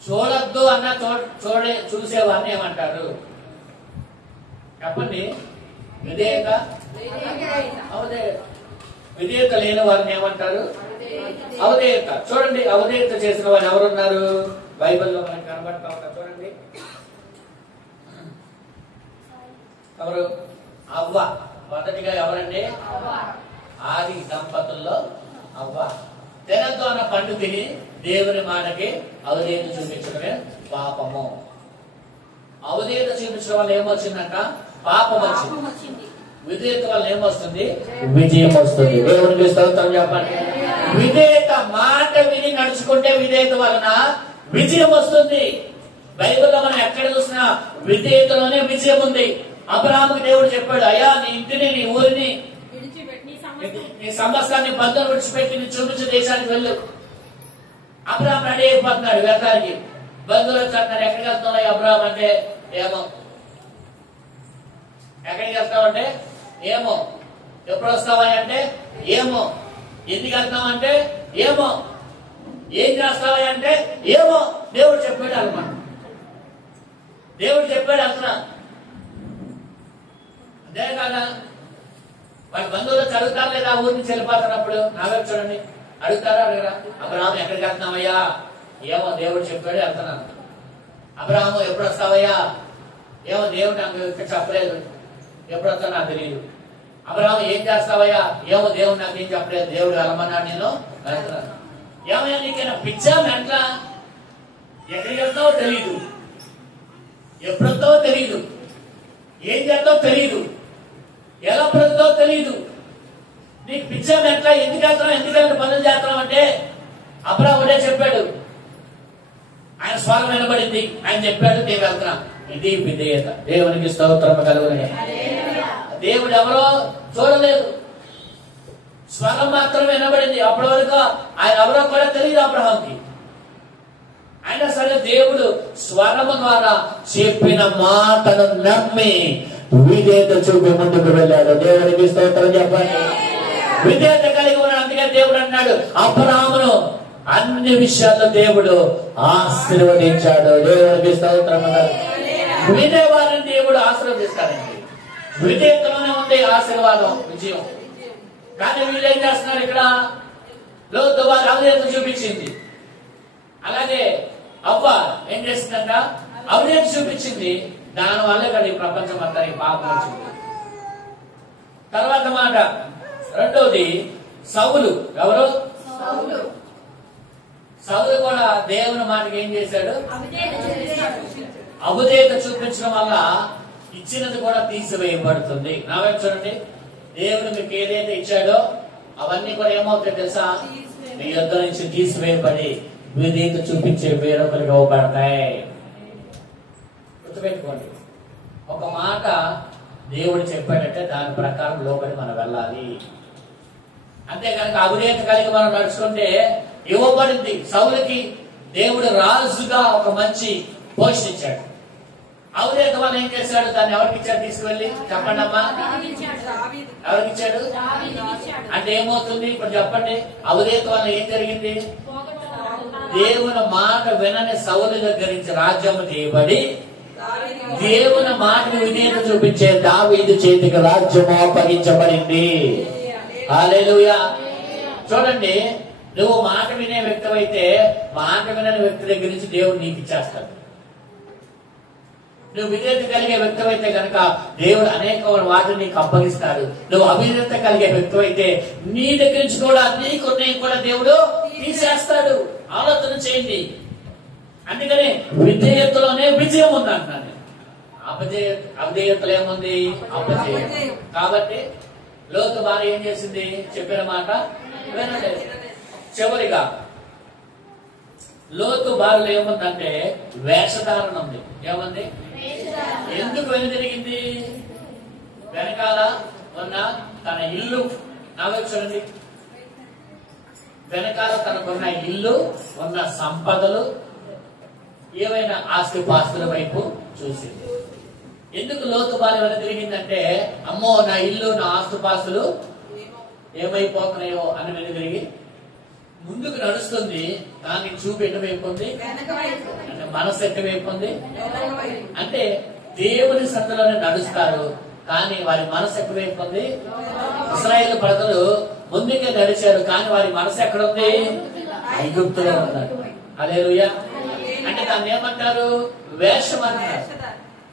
చూడొద్దు అన్న చూసేవాడిని ఏమంటారు చెప్పండి? విధేయత. విధేయత లేని వారిని ఏమంటారు? అవధేయత. చూడండి, అవధేయత చేసిన వారు ఎవరున్నారు బైబిల్లో మనకి కనబడతా ఉంటారు. చూడండి, ఎవరు? అవ్వ. మొదటిగా ఎవరండి? ఆది దంపతుల్లో అవ్వ. తినద్దు అన్న పండు తిని దేవుని మాటకి అవధేయత చూపించడమే పాపము. అవధేయత చూపించడం వల్ల ఏమొచ్చిందంట? పాపం వచ్చింది. విధేయత వల్ల ఏమొస్తుంది? విజయం వస్తుంది. దేవునికి స్తోత్రం చెప్పండి. విధేయత, మాట విని నడుచుకుంటే విధేయత వలన విజయం వస్తుంది. బైబిల్లో మనం ఎక్కడ చూసినా విధేయతలోనే విజయం ఉంది. అబ్రహాముకి దేవుడు చెప్పాడు, అయ్యా నీ ఇంటిని, నీ ఊరిని, నీ సమస్తాన్ని బంధువులు విడిచిపెట్టి నీ చూపించే దేశానికి వెళ్ళు. అబ్రహాం రెడీ అయిపోతున్నాడు వెళ్ళడానికి. బంధువులు వచ్చారు, ఎక్కడికి వెళ్తున్నావు అబ్రహాం అంటే ఏమో. ఎక్కడికి వెళ్తావంటే ఏమో. ఎప్పుడు వస్తావా అంటే ఏమో. ఎందుకు వెళ్తావంటే ఏమో. ఏం చేస్తావా అంటే ఏమో. దేవుడు చెప్పాడు అనమాట. దేవుడు చెప్పాడు వెళ్తున్నా. అదే కాదా, వాళ్ళ బంధువులు అడుగుతారు లేదా? ఊరి నుంచి వెళ్ళిపోతున్నప్పుడు నా వైపు చూడండి, అడుగుతారా అడగరా? అబ్రహాము ఎక్కడికి వెళ్తున్నావయ్యా? ఏమో దేవుడు చెప్పాడు వెళ్తున్నాను. అబ్రహాము ఎప్పుడు వస్తావయ్యా? ఏమో దేవుడు నాకు చెప్పలేదు. ఎప్పుడు వస్తా నాకు తెలియదు. అబ్రహాము ఏం చేస్తావయ్యా? ఏమో దేవుడు నాకు ఏం చెప్పలేదు. దేవుడు వెళ్ళమన్నాడు, నేను వెళ్తున్నాను. ఏమయ్యా నీకైనా పిచ్చా మెంట్లా? ఎక్కడికి వెళ్తావో తెలీదు, ఎప్పుడు వస్తావో తెలీదు, ఏం చేస్తావో తెలీదు, ఎలా బ్రతుకుతావో తెలీదు. నీకు పిచ్చా మెంట్లా? ఎందుకు వెళ్తున్నావు, ఎందుకంటే పనులు చేస్తున్నావు అంటే అబ్రహాముడే చెప్పాడు. ఆయన స్వరం వినబడింది, ఆయన చెప్పాడు, నేను వెళ్తున్నా. ఇది విధేయత. దేవునికి స్తోత్రం కలుగును. దేవుడు ఎవరో చూడలేదు, స్వరం మాత్రం వినబడింది. అప్పటి వరకు ఆయన ఎవరో కూడా తెలియదు అబ్రహాంకి. అయినా సరే దేవుడు స్వరము ద్వారా చెప్పిన మాటను నమ్మి విధేయత చూపి ముందుకు వెళ్ళాడు. దేవునికి స్తోత్రం చెప్పండి. విధేయత కలిగి ఉన్నాడు. అందుకే దేవుడు అన్నాడు, అబ్రహామును అన్ని విషయాల్లో దేవుడు ఆశీర్వదించాడు. దేవునికి స్తోత్రం. వినేవారిని దేవుడు ఆశీర్వదిస్తాడండి. విధేయతలోనే ఉంది ఆశీర్వాదం, విజయం. కానీ వీళ్ళు ఏం చేస్తున్నారు? ఇక్కడ లోతు వారి అవిధేయత చూపించింది. అలాగే అవ్వ ఏం చేసిందంట? అవిధేయత చూపించింది. దానివల్ల ఇక్కడ ఈ ప్రపంచం అంతా ఈ పాపం వచ్చింది. తర్వాత మాట రెండోది సౌలు. ఎవరు? సౌలు కూడా దేవుని మాటకి ఏం చేశాడు? అవిధేయత చూపించడం వల్ల ఇచ్చినది కూడా తీసివేయబడుతుంది. నా వైపు చూడండి, దేవుడు మీకు ఏదైతే ఇచ్చాడో అవన్నీ కూడా ఏమవుతాయి తెలుసా? మీ యొద్ద నుంచి తీసివేయబడి విధేయత చూపించే వేరొకరికి ఇవ్వబడతాయి. గుర్తుపెట్టుకోండి, ఒక మాట దేవుడు చెప్పాడంటే దాని ప్రకారం లోపలి మనం వెళ్ళాలి. అంతేకాని అవిధేయత కలిగి మనం నడుచుకుంటే ఇవ్వబడింది. సౌలుకి దేవుడు రాజుగా ఒక మంచి పోషన్ ఇచ్చాడు. అవిధేయత వల్ల ఏం చేశాడు? దాన్ని ఎవరికి ఇచ్చాడు? తీసుకువెళ్ళి చెప్పండి అమ్మా, ఎవరికి ఇచ్చాడు అంటే ఏమవుతుంది? ఇప్పుడు చెప్పండి. అవిధేయత వల్ల ఏం జరిగింది? దేవుని మాట వినని సౌలు దగ్గర నుంచి రాజ్యం చేయబడి దేవుని మాటను విధేయత చూపించే దావీదు చేతికి రాజ్యం అప్పగించబడింది. హల్లెలూయా. చూడండి, నువ్వు మాట వినే వ్యక్తి అయితే మాట వినని వ్యక్తి దగ్గర నుంచి దేవుడు నీకు ఇచ్చేస్తాడు. నువ్వు విధేయత కలిగే వ్యక్తి అయితే కనుక దేవుడు అనేక వాటిని నీకు అప్పగిస్తాడు. నువ్వు అవిధేయత కలిగే వ్యక్తి అయితే నీ దగ్గర నుంచి కూడా నీకు కూడా దేవుడు తీసేస్తాడు. ఆలోచన చేయండి. అందుకని విధేయతలోనే విజయం ఉంది అంటున్నాను. అవిధేయతలో ఏముంది? అపజయం. కాబట్టి లోతు భార్య ఏం చేసింది? చెప్పిన మాట వినలేదు. చివరిగా లోతు భార్యలో ఏముందంటే వేషధారణ ఉంది. ఏముంది? ఎందుకు వెనుదిరిగింది? వెనకాల ఉన్న తన ఇల్లు, నాకు చూడండి, వెనకాల తనకున్న ఇల్లు, ఉన్న సంపదలు, ఏవైనా ఆస్తిపాస్తుల వైపు చూసింది. ఎందుకు లోతు భార్య వెనక తిరిగిందంటే, అమ్మో నా ఇల్లు నా ఆస్తుపాస్తులు ఏమైపోతున్నాయో అని వెనక తిరిగి ముందుకు నడుస్తుంది. కానీ చూపు ఎటువైపు ఉంది అంటే మనసు ఎటువైపు ఉంది అంటే దేవుని సందులోనే నడుస్తారు, కానీ వారి మనసు ఎటువైపు ఉంది. ఇశ్రాయేలు ప్రజలు ముందుకే నడిచారు, కానీ వారి మనసు ఎక్కడుంది? ఐగుప్తులో ఉన్నారు. హల్లెలూయా. అంటే దాన్ని ఏమంటారు? వేషం అంటారు.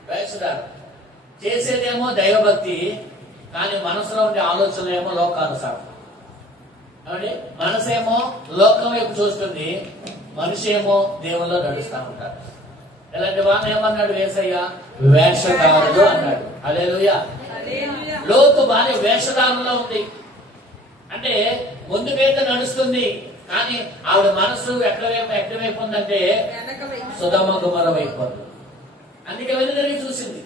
వేషధారం. చేసేదేమో దైవభక్తి, కానీ మనసులో ఉండే ఆలోచన ఏమో లోకానుసారం. మనసేమో లోకం వైపు చూస్తుంది, మనిషి ఏమో దేవుల్లో నడుస్తూ ఉంటారు. ఇలాంటి వాళ్ళని ఏమన్నాడు యేసయ్య? వేషధారులు అన్నాడు. హల్లెలూయా. లోతు భార్య వేషధారంలో ఉంది. అంటే ముందుకైతే నడుస్తుంది, కానీ ఆవిడ మనసు ఎక్కడవైపు ఉందంటే సొదొమ గొమొర్రా వైపు ఉంది. అందుకే వెనుదిరిగి చూసింది.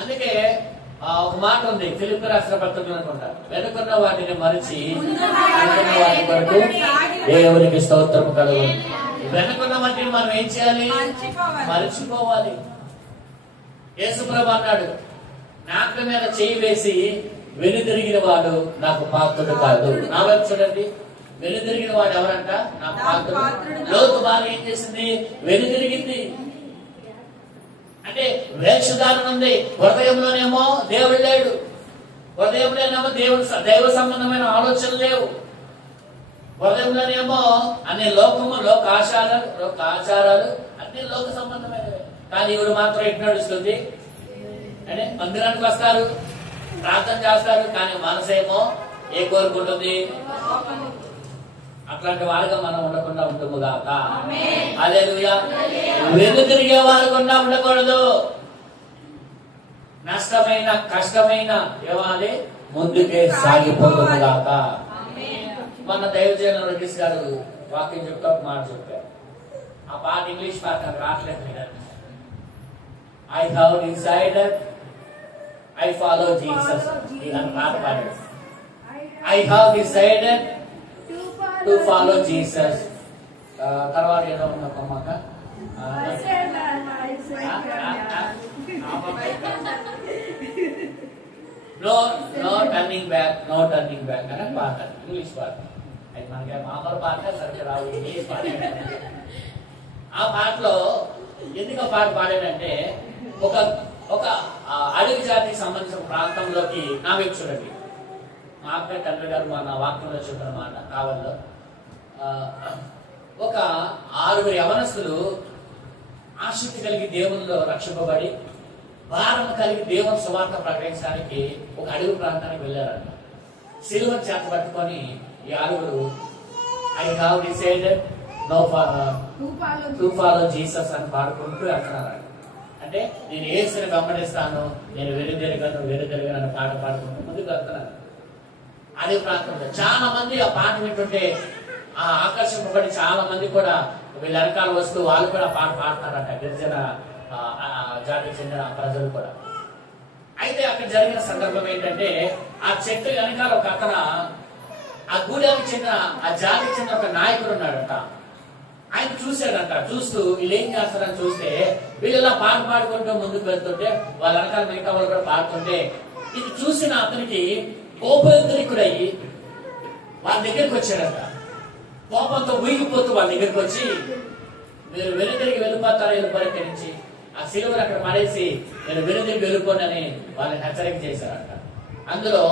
అందుకే ఒక మాట ఉంది, ఫిలిప్పీ రాష్ట్ర పత్రికలు అనుకుంటా, వెనుకున్న వాటిని మరిచి వెనుకున్న వాటి వరకు దేవునికి స్తోత్రము కలుగు. వెనుకున్న వాటిని మనం ఏం చేయాలి? మరిచిపోవాలి. యేసుప్రభు అన్నాడు, నాక మీద చేయి వేసి వెనుదిరిగిన వాడు నాకు పాత్రుడు కాదు. నా వైపు చూడండి, వెనుదిరిగిన వాడు ఎవరంట? నాకు పాత్రుడు. లోతు భార్య ఏం చేసింది? వెనుదిరిగింది. అంటే వేషధారణ ఉంది. హృదయంలోనేమో దేవుడు లేడు, హృదయంలోనేమో దైవ సంబంధమైన ఆలోచనలు లేవు. హృదయంలోనేమో అన్ని లోకము, లోక ఆచారాలు అన్ని లోక సంబంధమైనవి. కానీ ఇవిడు మాత్రం ఎటు నడుస్తుంది అంటే మందిరానికి వస్తారు, ప్రార్థన చేస్తారు, కానీ మనసేమో ఏ కోరుకుంటుంది? అట్లాంటి వారుగా మనం ఉండకుండా ఉంటుము గాక. హల్లెలూయా. వెనుదిరిగే వారుగా ఉండకూడదు. నష్టమైన కష్టమైన ఏవాలి ముందుకే సాగిపోతుంది గాక. మన దైవజనులు రజీష్ గారు వాక్యం చెప్తా మాట చెప్పారు. ఆ పాట ఇంగ్లీష్ పాట నాకు రావట్లేదు. I have decided I follow Jesus. ఇలాంటి పాట పాడారు. I have decided to follow Jesus. తర్వాత ఏదో ఉన్న కొమ్మక no turning back, no turning back అనే పాట, ఇంగ్లీష్ పాట. అది మనకి మామూలు పాట సరిగ్గా రావు, ఇంగ్లీష్ పాట. ఆ పాటలో ఎందుకు పాట పాడాడంటే, ఒక అడవి జాతికి సంబంధించిన ప్రాంతంలోకి నా వైపు చూడండి. మా అక్క తండ్రి గారు మన వాక్యంలో చెప్పిన మాట కావల్లో ఒక 6 యవనస్తులు ఆసక్తి కలిగి దేవుల్లో రక్షింపబడి భారం కలిగి దేవుని సువార్త ప్రకటించడానికి ఒక అడవి ప్రాంతానికి వెళ్ళారంట. సిలువను చేత పట్టుకొని ఈ 6 I have decided to follow Jesus అని పాడుకుంటూ వెళ్తున్నారంట. అంటే నేను యేసుని వెంబడిస్తాను, నేను వెనుదిరగను అనే పాట పాడుకుంటూ ముందుకు వెళ్తున్నాను. అదే ప్రాంతంలో చాలా మంది ఆ పాట వింటుంటే ఆకర్షింపబడి చాలా మంది కూడా వీళ్ళ వెనకాల వస్తూ వాళ్ళు కూడా పాట పాడుతున్నారట, గిరిజన జాతికి చెందిన ప్రజలు కూడా. అయితే అక్కడ జరిగిన సందర్భం ఏంటంటే, ఆ చెట్టు వెనకాల ఒక అతన ఆ గూడానికి చెందిన ఆ జాతికి చెందిన ఒక నాయకుడు ఉన్నాడంట. ఆయన చూశాడంట. చూస్తూ వీళ్ళు ఏం చేస్తారని చూస్తే వీళ్ళు ఇలా పాట పాడుకుంటూ ముందుకు వెళ్తుంటే వాళ్ళ వెనకాల మిగతా వాళ్ళు కూడా పాడుతుంటే ఇది చూసిన అతనికి కోపోద్రికుడయ్యి వాళ్ళ దగ్గరికి వచ్చాడంట. కోపంతో ఊగిపోతూ వాళ్ళ దగ్గరికి వచ్చి, మీరు వెనుదిరిగి వెళ్ళిపోతారా ఇక్కడి నుంచి, ఆ సిలువను అక్కడ పడేసి మీరు వెనుదిరిగి వెళ్ళిపోండి అని వాళ్ళని హెచ్చరిక చేశారంట. అందులో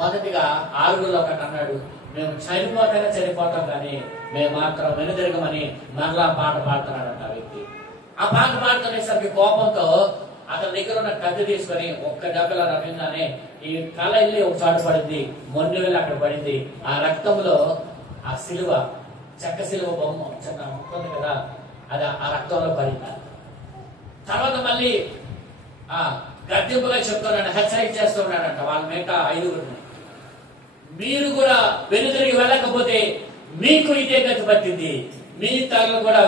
మొదటిగా 6 ఒకటి అన్నాడు, మేము చనిపోతాం కానీ మేము మాత్రం వెనుదిరగమని మరలా పాట పాడుతున్నాడంట ఆ వ్యక్తి. ఆ పాట పాడుతునేసరికి కోపంతో అతని దగ్గర ఉన్న కత్తి తీసుకొని ఒక్క దెబ్బలో రమ్యంగానే ఈ తల వెళ్ళి ఒక చోట పడింది, మొండి వెళ్ళి అక్కడ పడింది. ఆ రక్తంలో ఆ సిలువ, చెక్క సిలువ బొమ్మ చిన్న ఉంటుంది కదా, అది ఆ రక్తంలో పడింది. తర్వాత మళ్ళీ గద్దెంపుగా చెప్తున్నాడు, హెచ్చరిక చేస్తున్నాడంట వాళ్ళ మిగతా 5 మీరు కూడా వెనుదిరిగి వెళ్ళకపోతే మీకు ఇదే గతి పట్టింది, మీ తలలు కూడా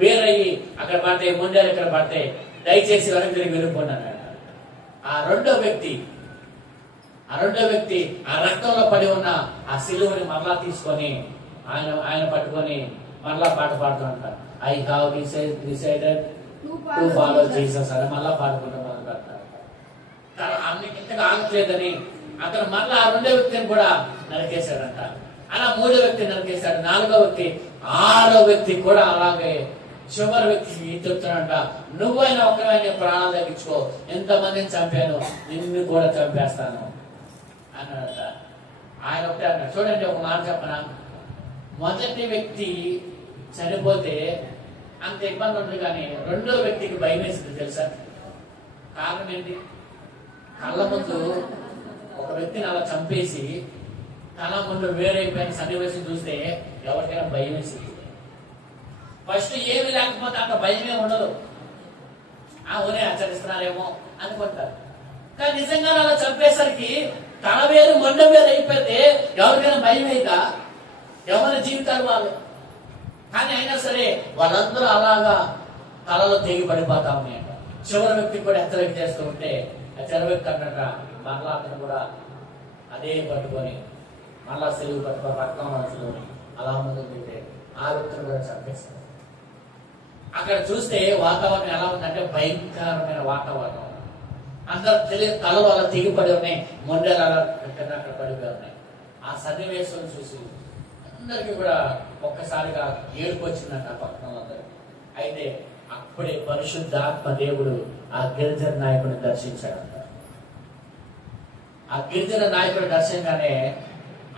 వేరయ్యి అక్కడ పడితే, మొండాలు ఇక్కడ పడితే దయచేసి వెనక్కి తిరిగి వెళ్ళిపోండి అన్నాడు. ఆ రెండో వ్యక్తి ఆ రక్తంలో పడి ఉన్న ఆ సిలువని మరలా తీసుకొని ఆయన పట్టుకొని మరలా పాట పాడుతుంటారు. I have decided to follow Jesus అని మళ్ళా పాడుకుంటూ మొదలు పెడతారు. ఇంతగా ఆగట్లేదని అతను మరలా ఆ రెండో వ్యక్తిని కూడా నరికేశాడంట. అలా మూడో వ్యక్తి నరికేశాడు, నాలుగో వ్యక్తి, ఆరో వ్యక్తి కూడా అలాగే చివరి వ్యక్తికి చెప్తున్నాడంట, నువ్వైనా ఒక్కరైనా ప్రాణాలు తగ్గించుకో, ఎంతమందిని చంపాను, నిన్ను కూడా చంపేస్తాను అన్నాడట. ఆయన ఒకటే అన్నాడు. చూడండి, ఒక మాట చెప్పనా, మొదటి వ్యక్తి చనిపోతే అంత ఇబ్బంది ఉంటుంది, కానీ రెండో వ్యక్తికి భయం వేసింది తెలుసా? కారణం ఏంటి? కళ్ళ ముందు ఒక వ్యక్తిని అలా చంపేసి తన ముందు వేరైపోయిన సన్నివేశం చూస్తే ఎవరికైనా భయం వేసింది. ఫస్ట్ ఏమి లేకపోతే అంత భయమే ఉండదు, ఊరే ఆచరిస్తున్నారేమో అనుకుంటారు. కానీ నిజంగా అలా చంపేసరికి తన వేరు మొండ వేరు అయిపోతే ఎవరికైనా భయం అయిదా? ఎవరి జీవితాలు వాళ్ళు. కానీ అయినా సరే వాళ్ళందరూ అలాగా తలలో తెగి పడిపోతా ఉన్నాయంట. చివరి వ్యక్తి కూడా హెచ్చరిక చేస్తూ ఉంటే ఆ చివరి వ్యక్తి అన్నట మరలా అతను కూడా అదే పట్టుకొని మళ్ళా సెలువు పట్టుకొని రక్తం మనసుకొని అలా ముందుకుంటే ఆ వ్యక్తిని కూడా చంపేస్తారు. అక్కడ చూస్తే వాతావరణం ఎలా ఉందంటే భయంకరమైన వాతావరణం. అందరూ తలలు అలా తెగిపడి ఉన్నాయి, మొండలు అలా అక్కడ పడిపోయి ఉన్నాయి. ఆ సన్నివేశం చూసి అందరికీ కూడా ఒక్కసారిగా ఏడుపు వచ్చిందంట ఆ పట్టణంలో అందరూ. అయితే అప్పుడే పరిశుద్ధాత్మ దేవుడు ఆ గిరిజన నాయకుడిని దర్శించాడంట. ఆ గిరిజన నాయకుడు దర్శనంగానే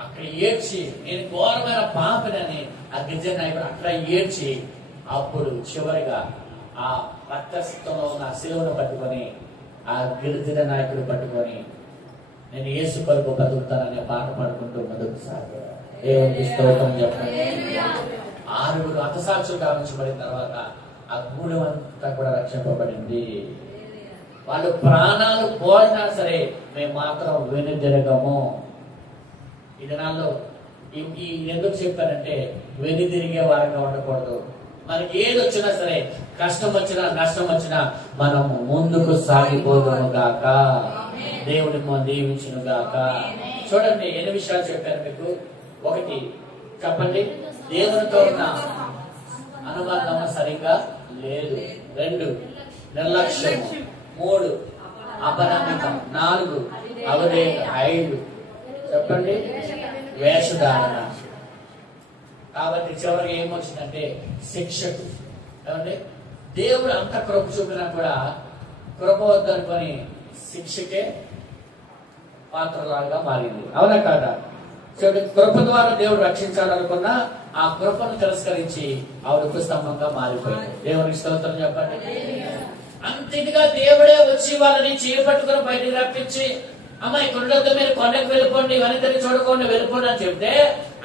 అక్కడ ఏడ్చి, నేను ఘోరమైన పాపనని ఆ గిరిజన నాయకుడు అక్కడ ఏడ్చి అప్పుడు చివరిగా ఆ రక్తసిక్తంలో ఉన్న శిలువను పట్టుకొని ఆ గిరిజన నాయకుడు పట్టుకొని నేను యేసు కొరకు బతుకుతాననే పాట పాడుకుంటూ ముందుకు సాగాడు. దేవునికి స్తోత్రం చెప్పండి. 6 హతసాక్షులు గావించబడిన తర్వాత ఆ గూడెం అంతా కూడా రక్షింపబడింది. వాళ్ళు ప్రాణాలు పోయినా సరే మేము మాత్రం వెనుదిరగము. ఈ దినాల్లో ఎందుకు చెప్పారంటే వెనుదిరిగే వారంగా ఉండకూడదు. మనకి ఏది వచ్చినా సరే, కష్టం వచ్చినా నష్టం వచ్చినా మనము ముందుకు సాగిపోదుము గాక. దేవుడి దీవించును గాక. చూడండి, 8 విషయాలు చెప్పారు మీకు. 1 చెప్పండి, దేవునితో ఉన్న అనుబంధం సరిగ్గా లేదు. 2 నిర్లక్ష్యం. 3 అపనమ్మకం. 4 అవిధేయత. 5 చెప్పండి వేషధారణ. కాబట్టి చివరికి ఏమొచ్చిందంటే శిక్షకు. ఏమంటే దేవుడు అంత కృప చూపినా కూడా కృప వద్దనుకొని శిక్షకే పాత్రలాగా మారింది. అవునా కాదా? చూడండి, కృప ద్వారా దేవుడు రక్షించాలనుకున్నా ఆ కృపను తిరస్కరించి ఆవిడ స్తంభంగా మారిపోయింది. దేవునికి స్తోత్రం చెప్పండి. అంతటిగా దేవుడే వచ్చి వాళ్ళని చేపట్టుకుని బయటికి రప్పించి, అమ్మ ఇక్కడ మీరు కొండకు వెళ్ళిపోండి, ఇవన్నీ చూడకుండా వెళ్ళిపోండి అని చెప్తే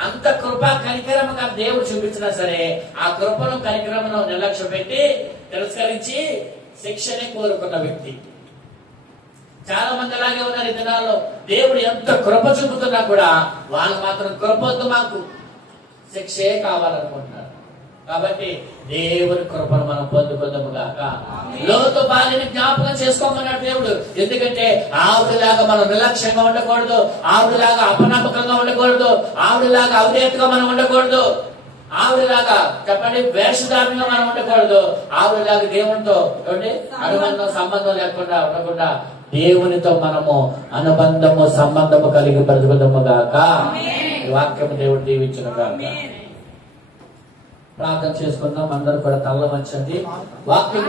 అంత కృప కనికరముగా దేవుడు చూపించినా సరే ఆ కృపను కనికరమును నిర్లక్ష్యం పెట్టి తిరస్కరించి శిక్షనే కోరుకున్న వ్యక్తి. చాలా మంది అలాగే ఉన్నారు ఈ దినాల్లో. దేవుడు ఎంత కృప చూపుతున్నా కూడా వాళ్ళు మాత్రం కృప వద్దు, మాకు శిక్షే కావాలనుకుంటున్నారు. కాబట్టి దేవుని కృపను మనం పొందుకుందాము గాక. లోతు భార్యని జ్ఞాపకం చేసుకోమన్నాడు దేవుడు. ఎందుకంటే ఆవిడలాగా మనం నిర్లక్ష్యంగా ఉండకూడదు, ఆవిడలాగా అపనమ్మకంగా ఉండకూడదు, ఆవిడలాగా అవిధేయతగా మనం ఉండకూడదు, ఆవిడలాగా చెప్పండి వేషధారణగా మనం ఉండకూడదు, ఆవిడలాగా దేవునితో చూడండి అనుబంధం సంబంధం లేకుండా ఉండకుండా దేవునితో మనము అనుబంధము సంబంధము కలిగి బ్రతుకుదాము గాక. ఈ వాక్యము దేవుడు దీవించును గాక. ప్రార్థన చేసుకుందాం. అందరూ కూడా తల్ల వంచండి. వాక్యం